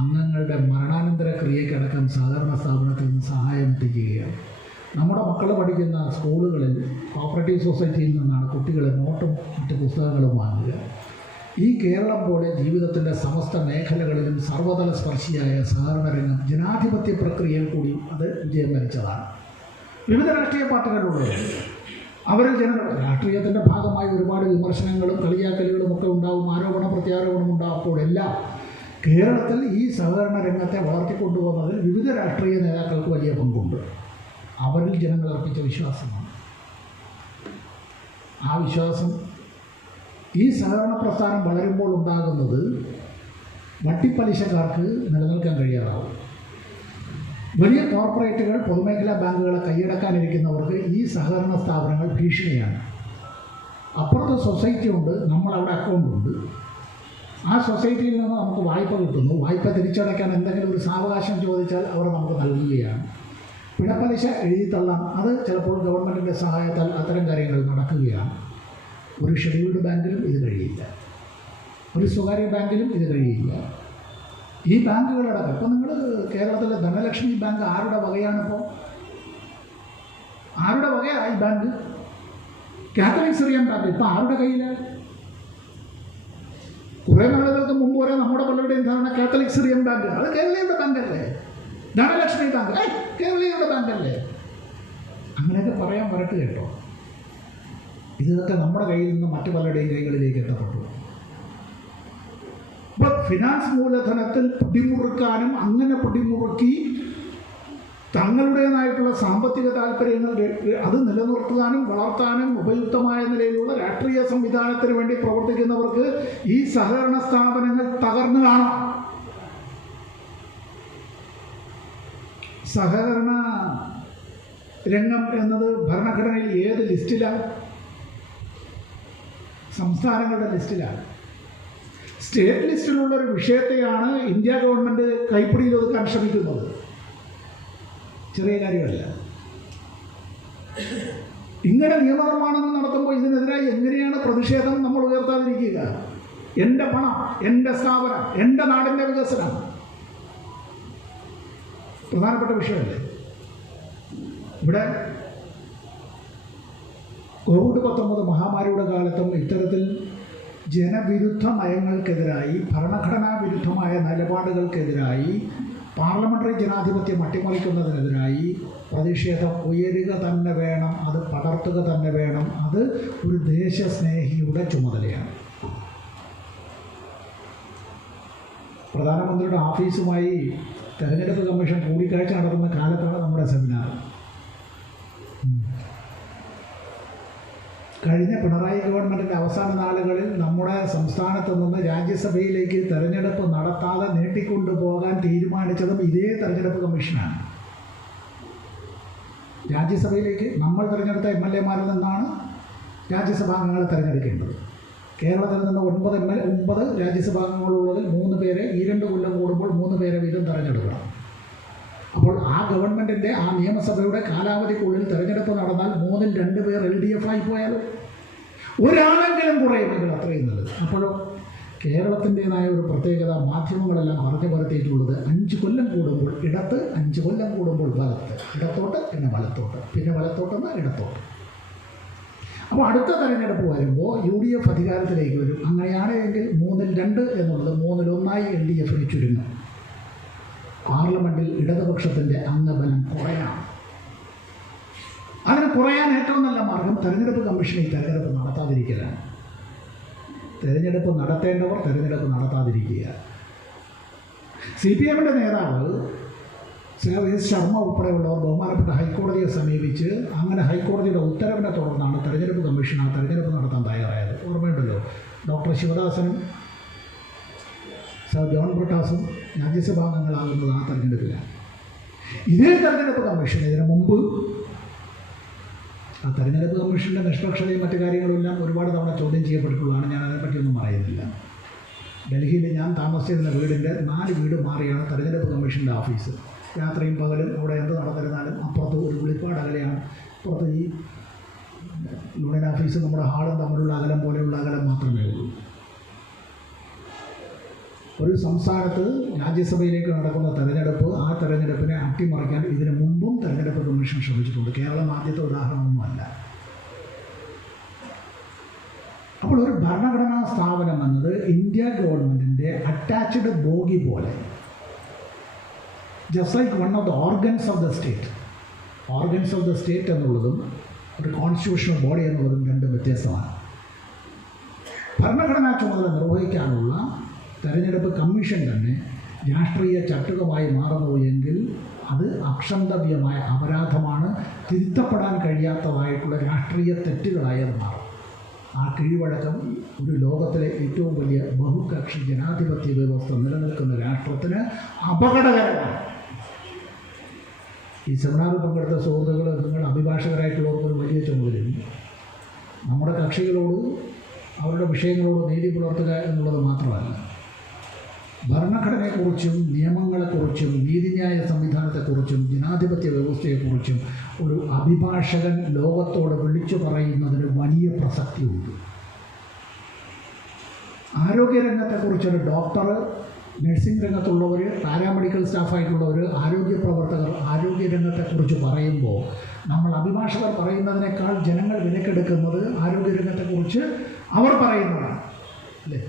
അംഗങ്ങളുടെ മരണാനന്തര ക്രിയക്കടക്കം സഹകരണ സ്ഥാപനത്തിൽ നിന്ന് സഹായം എത്തിക്കുകയാണ്. നമ്മുടെ മക്കൾ പഠിക്കുന്ന സ്കൂളുകളിൽ കോപ്പറേറ്റീവ് സൊസൈറ്റിയിൽ നിന്നാണ് കുട്ടികൾ നോട്ടും മറ്റ് പുസ്തകങ്ങളും വാങ്ങുക. ഈ കേരളം പോലെ ജീവിതത്തിൻ്റെ സമസ്ത മേഖലകളിലും സർവതല സ്പർശിയായ സഹകരണ രംഗം ജനാധിപത്യ പ്രക്രിയയിൽ കൂടി അത് വിജയം വരിച്ചതാണ്. വിവിധ രാഷ്ട്രീയ പാർട്ടികളുള്ളത് അവരിൽ ജനങ്ങൾ രാഷ്ട്രീയത്തിൻ്റെ ഭാഗമായി ഒരുപാട് വിമർശനങ്ങളും കളിയാക്കലുകളും ഒക്കെ ഉണ്ടാവും, ആരോപണ പ്രത്യാരോപണം ഉണ്ടാകുമ്പോഴെല്ലാം കേരളത്തിൽ ഈ സഹകരണ രംഗത്തെ വളർത്തിക്കൊണ്ടുപോകുന്നതിൽ വിവിധ രാഷ്ട്രീയ നേതാക്കൾക്ക് വലിയ പങ്കുണ്ട്. അവരിൽ ജനങ്ങൾ അർപ്പിച്ച വിശ്വാസമാണ്. ആ വിശ്വാസം ഈ സഹകരണ പ്രസ്ഥാനം വളരുമ്പോൾ ഉണ്ടാകുന്നത് വട്ടിപ്പലിശക്കാർക്ക് നിലനിൽക്കാൻ കഴിയാതാവും. വലിയ കോർപ്പറേറ്റുകൾ പൊതുമേഖലാ ബാങ്കുകളെ കൈയടക്കാനിരിക്കുന്നവർക്ക് ഈ സഹകരണ സ്ഥാപനങ്ങൾ ഭീഷണിയാണ്. അപ്പുറത്ത് സൊസൈറ്റി ഉണ്ട്, നമ്മളവിടെ അക്കൗണ്ടുണ്ട്. ആ സൊസൈറ്റിയിൽ നിന്ന് നമുക്ക് വായ്പ കിട്ടുന്നു. വായ്പ തിരിച്ചടയ്ക്കാൻ എന്തെങ്കിലും ഒരു സാവകാശം ചോദിച്ചാൽ അവർ നമുക്ക് നൽകുകയാണ്. പിഴപ്പലിശ എഴുതിത്തള്ളാം, അത് ചിലപ്പോൾ ഗവൺമെൻറ്റിൻ്റെ സഹായത്താൽ അത്തരം കാര്യങ്ങൾ നടക്കുകയാണ്. ഒരു ഷെഡ്യൂൾഡ് ബാങ്കിലും ഇത് കഴിയില്ല, ഒരു സ്വകാര്യ ബാങ്കിലും ഇത് കഴിയില്ല. ഈ ബാങ്കുകളടക്കം ഇപ്പോൾ നിങ്ങൾ കേരളത്തിലെ ധനലക്ഷ്മി ബാങ്ക് ആരുടെ വകയാണിപ്പോൾ? ആരുടെ വകയാണ് ഈ ബാങ്ക്? കാത്തലിക് സിറിയൻ ബാങ്ക് ഇപ്പോൾ ആരുടെ കയ്യിലാണ്? കുറേ നാളുകൾക്ക് മുമ്പ് വരെ നമ്മുടെ പലരുടെയും ധാരണ കാത്തലിക് സിറിയൻ ബാങ്ക് അത് കേരളീയരുടെ ബാങ്കല്ലേ. ധനലക്ഷ്മി ബാങ്ക് കേരളീയരുടെ ബാങ്കല്ലേ? അങ്ങനെയൊക്കെ പറയാൻ വരട്ടെ കേട്ടോ. ഇതൊക്കെ നമ്മുടെ കയ്യിൽ നിന്ന് മറ്റു പലരുടെയും കൈകളിലേക്ക് എത്തപ്പെട്ടു. അപ്പോൾ ഫിനാൻസ് മൂലധനത്തിൽ പിടിമുറുക്കാനും അങ്ങനെ പിടിമുറുക്കി തങ്ങളുടേതായിട്ടുള്ള സാമ്പത്തിക താല്പര്യങ്ങൾ അത് നിലനിർത്താനും വളർത്താനും ഉപയുക്തമായ നിലയിലുള്ള രാഷ്ട്രീയ സംവിധാനത്തിന് വേണ്ടി പ്രവർത്തിക്കുന്നവർക്ക് ഈ സഹകരണ സ്ഥാപനങ്ങൾ തകർന്നു കാണാം. സഹകരണ രംഗം എന്നത് ഭരണഘടനയിൽ ഏത് ലിസ്റ്റിലാണ്? സംസ്ഥാനങ്ങളുടെ ലിസ്റ്റിലാണ്. സ്റ്റേറ്റ് ലിസ്റ്റിലുള്ള ഒരു വിഷയത്തെയാണ് ഇന്ത്യ ഗവൺമെൻറ് കൈപ്പിടിയിൽ ഒതുക്കാൻ ശ്രമിക്കുന്നത്. ചെറിയ കാര്യമല്ല. ഇങ്ങനെ നിയമനിർമ്മാണങ്ങൾ നടത്തുമ്പോൾ ഇതിനെതിരായി എങ്ങനെയാണ് പ്രതിഷേധം നമ്മൾ ഉയർത്താതിരിക്കുക? എൻ്റെ പണം, എൻ്റെ സ്ഥാപനം, എൻ്റെ നാടിൻ്റെ വികസനം പ്രധാനപ്പെട്ട വിഷയമല്ലേ? ഇവിടെ കോവിഡ്-19 മഹാമാരിയുടെ കാലത്തും ഇത്തരത്തിൽ ജനവിരുദ്ധ നയങ്ങൾക്കെതിരായി, ഭരണഘടനാ വിരുദ്ധമായ നിലപാടുകൾക്കെതിരായി, പാർലമെൻ്ററി ജനാധിപത്യം അട്ടിമറിക്കുന്നതിനെതിരായി പ്രതിഷേധം ഉയരുക തന്നെ വേണം. അത് പടർത്തുക തന്നെ വേണം. അത് ഒരു ദേശസ്നേഹിയുടെ ചുമതലയാണ്. പ്രധാനമന്ത്രിയുടെ ഓഫീസുമായി തെരഞ്ഞെടുപ്പ് കമ്മീഷൻ കൂടിക്കാഴ്ച നടത്തുന്ന കാലത്താണ് നമ്മുടെ സെമിനാർ. കഴിഞ്ഞ പിണറായി ഗവൺമെൻറ്റിൻ്റെ അവസാന നാളുകളിൽ നമ്മുടെ സംസ്ഥാനത്ത് നിന്ന് രാജ്യസഭയിലേക്ക് തെരഞ്ഞെടുപ്പ് നടത്താതെ നീട്ടിക്കൊണ്ടുപോകാൻ തീരുമാനിച്ചതും ഇതേ തെരഞ്ഞെടുപ്പ് കമ്മീഷനാണ്. രാജ്യസഭയിലേക്ക് നമ്മൾ തിരഞ്ഞെടുത്ത MLA-മാരിൽ നിന്നാണ് രാജ്യസഭാംഗങ്ങളെ തിരഞ്ഞെടുക്കേണ്ടത്. കേരളത്തിൽ നിന്ന് 9 രാജ്യസഭാംഗങ്ങളുള്ളതിൽ 3 പേരെ ഈ 2 കൊല്ലം കൂടുമ്പോൾ 3 പേരെ വീതം തിരഞ്ഞെടുക്കണം. അപ്പോൾ ആ ഗവൺമെൻറ്റിൻ്റെ ആ നിയമസഭയുടെ കാലാവധിക്കുള്ളിൽ തിരഞ്ഞെടുപ്പ് നടന്നാൽ 3-ൽ 2 പേർ LDF ആയി പോയാലും ഒരാളെങ്കിലും കുറയുമെങ്കിൽ അത്രയും നല്ലത്. അപ്പോഴോ കേരളത്തിൻ്റെതായ ഒരു പ്രത്യേകത മാധ്യമങ്ങളെല്ലാം പറഞ്ഞു പരത്തിയിട്ടുള്ളത് 5 കൊല്ലം കൂടുമ്പോൾ ഇടത്ത്, 5 കൊല്ലം കൂടുമ്പോൾ വലത്ത്, ഇടത്തോട്ട്, പിന്നെ വലത്തോട്ട്, പിന്നെ വലത്തോട്ടെന്ന് ഇടത്തോട്ട്. അപ്പോൾ അടുത്ത തെരഞ്ഞെടുപ്പ് വരുമ്പോൾ UDF അധികാരത്തിലേക്ക് വരും. അങ്ങനെയാണെങ്കിൽ 3-ൽ 2 എന്നുള്ളത് 3-ൽ 1 LDF-ന് ചുരുങ്ങും. പാർലമെൻറ്റിൽ ഇടതുപക്ഷത്തിൻ്റെ അംഗബലം കുറയാം. അതിന് കുറയാൻ ഏറ്റവും നല്ല മാർഗം തെരഞ്ഞെടുപ്പ് കമ്മീഷൻ ഈ തെരഞ്ഞെടുപ്പ് നടത്താതിരിക്കലാണ്. തെരഞ്ഞെടുപ്പ് നടത്തേണ്ടവർ തെരഞ്ഞെടുപ്പ് നടത്താതിരിക്കുക. CPM-ൻ്റെ നേതാവ് എസ് ശർമ്മ ഉൾപ്പെടെയുള്ളവർ ബഹുമാനപ്പെട്ട ഹൈക്കോടതിയെ സമീപിച്ച് അങ്ങനെ ഹൈക്കോടതിയുടെ ഉത്തരവിനെ തുടർന്നാണ് തെരഞ്ഞെടുപ്പ് കമ്മീഷൻ ആ തെരഞ്ഞെടുപ്പ് നടത്താൻ തയ്യാറായത്. ഓർമ്മയുണ്ടല്ലോ, ഡോക്ടർ ശിവദാസനും സർ ജോൺ ബ്രിട്ടാസും രാജ്യസഭാംഗങ്ങളാകുന്നത് ആ തെരഞ്ഞെടുപ്പിലാണ്. ഇതേ തെരഞ്ഞെടുപ്പ് കമ്മീഷൻ ഇതിനു മുമ്പ് ആ തെരഞ്ഞെടുപ്പ് കമ്മീഷൻ്റെ നിഷ്പക്ഷതയും മറ്റു കാര്യങ്ങളും എല്ലാം ഒരുപാട് തവണ ചോദ്യം ചെയ്യപ്പെട്ടിട്ടുള്ളതാണ്. ഞാൻ അതിനെപ്പറ്റിയൊന്നും പറയുന്നില്ല. ഡൽഹിയിൽ ഞാൻ താമസിച്ചിരുന്ന വീടിൻ്റെ 4 വീട് മാറിയാണ് തെരഞ്ഞെടുപ്പ് കമ്മീഷൻ്റെ ഓഫീസ്. രാത്രിയും പകലും അവിടെ എന്ത് നടന്നിരുന്നാലും അപ്പുറത്ത് ഒരു വിളിപ്പാട് അകലെയാണ്. അപ്പുറത്ത് ഈ യൂണിയൻ ഓഫീസ് നമ്മുടെ ഹാളും തമ്മിലുള്ള അകലം പോലെയുള്ള അകലം മാത്രമേ ഉള്ളൂ. ഒരു സംസ്ഥാനത്ത് രാജ്യസഭയിലേക്ക് നടക്കുന്ന തെരഞ്ഞെടുപ്പ്, ആ തെരഞ്ഞെടുപ്പിനെ അട്ടിമറിക്കാൻ ഇതിനു മുമ്പും തെരഞ്ഞെടുപ്പ് കമ്മീഷൻ ശ്രമിച്ചിട്ടുണ്ട്. കേരളം ആദ്യത്തെ ഉദാഹരണമൊന്നുമല്ല. അപ്പോൾ ഒരു ഭരണഘടനാ സ്ഥാപനം എന്നത് ഇന്ത്യ ഗവൺമെൻറ്റിൻ്റെ അറ്റാച്ച്ഡ് ബോഗി പോലെ, just like one of the organs of the state. Organs of the state എന്നുള്ളതും ഒരു കോൺസ്റ്റിറ്റ്യൂഷണൽ ബോഡി എന്നുള്ളതും രണ്ടും വ്യത്യസ്തമാണ്. ഭരണഘടനാ ചുമതല നിർവഹിക്കാനുള്ള തെരഞ്ഞെടുപ്പ് കമ്മീഷൻ തന്നെ രാഷ്ട്രീയ ചട്ടുകമായി മാറുന്നു എങ്കിൽ അത് അക്ഷന്തവ്യമായ അപരാധമാണ്. തിരുത്തപ്പെടാൻ കഴിയാത്തതായിട്ടുള്ള രാഷ്ട്രീയ തെറ്റുകളായി അത് മാറും. ആ കീഴ്വഴക്കം ഒരു ലോകത്തിലെ ഏറ്റവും വലിയ ബഹുകക്ഷി ജനാധിപത്യ വ്യവസ്ഥ നിലനിൽക്കുന്ന രാഷ്ട്രത്തിന് അപകടകരമാണ്. ഈ സെമിനാറിൽ പങ്കെടുത്ത സുഹൃത്തുക്കൾ, നിങ്ങൾ അഭിഭാഷകരായിട്ടുള്ളവർക്കൊരു വലിയ ചുമതലയുണ്ട്. നമ്മുടെ കക്ഷികളോട് അവരുടെ വിഷയങ്ങളോട് നീതി പുലർത്തുക എന്നുള്ളത് മാത്രമല്ല, ഭരണഘടനയെക്കുറിച്ചും നിയമങ്ങളെക്കുറിച്ചും നീതിന്യായ സംവിധാനത്തെക്കുറിച്ചും ജനാധിപത്യ വ്യവസ്ഥയെക്കുറിച്ചും ഒരു അഭിഭാഷകൻ ലോകത്തോട് വിളിച്ചു പറയുന്നതിന് വലിയ പ്രസക്തിയുണ്ട്. ആരോഗ്യരംഗത്തെക്കുറിച്ചൊരു ഡോക്ടർ, നഴ്സിംഗ് രംഗത്തുള്ളവർ, പാരാമെഡിക്കൽ സ്റ്റാഫായിട്ടുള്ളവർ, ആരോഗ്യ പ്രവർത്തകർ ആരോഗ്യരംഗത്തെക്കുറിച്ച് പറയുമ്പോൾ നമ്മൾ അഭിഭാഷകർ പറയുന്നതിനേക്കാൾ ജനങ്ങൾ വിലക്കെടുക്കുന്നത് ആരോഗ്യരംഗത്തെക്കുറിച്ച് അവർ പറയുന്നതാണ്, അല്ലേ?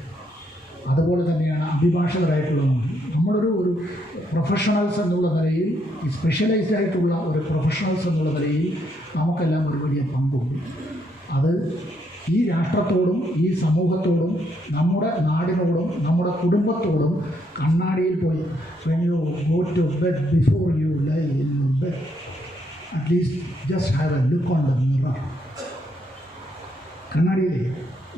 അതുപോലെ തന്നെയാണ് അഭിഭാഷകരായിട്ടുള്ള നമ്മളൊരു പ്രൊഫഷണൽസ് എന്നുള്ള നിലയിൽ, ഈ സ്പെഷ്യലൈസ്ഡ് ആയിട്ടുള്ള ഒരു പ്രൊഫഷണൽസ് എന്നുള്ള നിലയിൽ നമുക്കെല്ലാം ഒരു വലിയ പങ്കുണ്ട്. അത് ഈ രാഷ്ട്രത്തോടും ഈ സമൂഹത്തോടും നമ്മുടെ നാടിനോടും നമ്മുടെ കുടുംബത്തോടും കണ്ണാടിയിൽ പോയി when you go to bed, before you lie in your bed, at least just have a look on the mirror. കണ്ണാടിയിലേ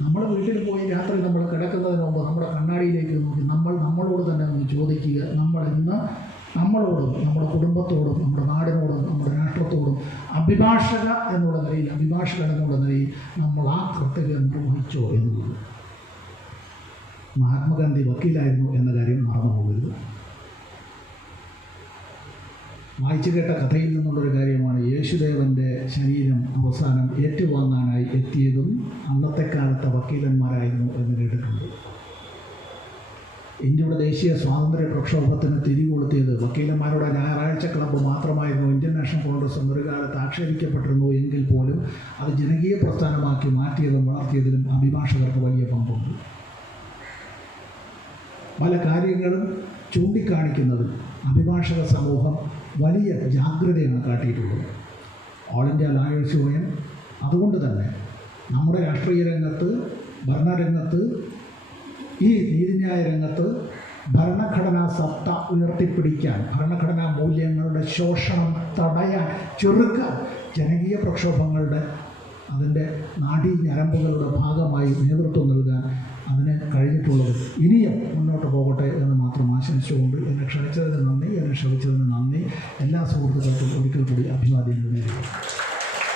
നമ്മുടെ വീട്ടിൽ പോയി രാത്രി നമ്മൾ കിടക്കുന്നതിന് മുമ്പ് നമ്മുടെ കണ്ണാടിയിലേക്ക് നോക്കി നമ്മളോട് തന്നെ ഒന്ന് ചോദിക്കുക, നമ്മൾ ഇന്ന് നമ്മളോടും നമ്മുടെ കുടുംബത്തോടും നമ്മുടെ നാടിനോടും നമ്മുടെ രാഷ്ട്രത്തോടും അഭിഭാഷകൻ എന്നുള്ള നിലയിൽ നമ്മൾ ആ കർത്തവ്യം നിർവഹിച്ചോ എന്നുള്ളത്. മഹാത്മാഗാന്ധി വക്കീലായിരുന്നു എന്ന കാര്യം മറന്നു പോകരുത്. വായിച്ചു കേട്ട കഥയിൽ നിന്നുള്ളൊരു കാര്യമാണ്, യേശുദേവൻ്റെ ശരീരം അവസാനം ഏറ്റുവാങ്ങാനായി എത്തിയതും അന്നത്തെ കാലത്തെ വക്കീലന്മാരായിരുന്നു എന്ന് കേട്ടിട്ടുണ്ട്. ഇന്ത്യയുടെ ദേശീയ സ്വാതന്ത്ര്യ പ്രക്ഷോഭത്തിന് തിരികൊളുത്തിയത് വക്കീലന്മാരുടെ ഞായറാഴ്ച ക്ലബ്ബ് മാത്രമായിരുന്നു. ഇന്ത്യൻ നാഷണൽ കോൺഗ്രസ് എന്നൊരു കാലത്ത് ആക്ഷേപിക്കപ്പെട്ടിരുന്നു എങ്കിൽ പോലും അത് ജനകീയ പ്രസ്ഥാനമാക്കി മാറ്റിയതും വളർത്തിയതിലും അഭിഭാഷകർക്ക് വലിയ പങ്കുണ്ട്. പല കാര്യങ്ങളും ചൂണ്ടിക്കാണിക്കുന്നതിൽ അഭിഭാഷക സമൂഹം വലിയ ജാഗ്രതയാണ് കാട്ടിയിട്ടുള്ളത്. ഓൾ ഇന്ത്യ ലോയേഴ്സ് യൂണിയൻ അതുകൊണ്ട് തന്നെ നമ്മുടെ രാഷ്ട്രീയ രംഗത്ത്, ഭരണരംഗത്ത്, ഈ നീതിന്യായ രംഗത്ത് ഭരണഘടനാ സത്ത ഉയർത്തിപ്പിടിക്കാൻ, ഭരണഘടനാ മൂല്യങ്ങളുടെ ശോഷണം തടയാൻ, ചെറുക്കാൻ, ജനകീയ പ്രക്ഷോഭങ്ങളുടെ അതിൻ്റെ നാഡീ ഞരമ്പുകളുടെ ഭാഗമായി നേതൃത്വം നൽകാൻ അതിന് കഴിഞ്ഞിട്ടുള്ളത് ഇനിയും മുന്നോട്ട് പോകട്ടെ എന്ന് മാത്രം ആശംസിച്ചുകൊണ്ട് എന്നെ ക്ഷണിച്ചതിന് നന്ദി. എല്ലാ സുഹൃത്തുക്കൾക്കും ഒരിക്കൽ കൂടി അഭിവാദ്യങ്ങൾ നേരുന്നു.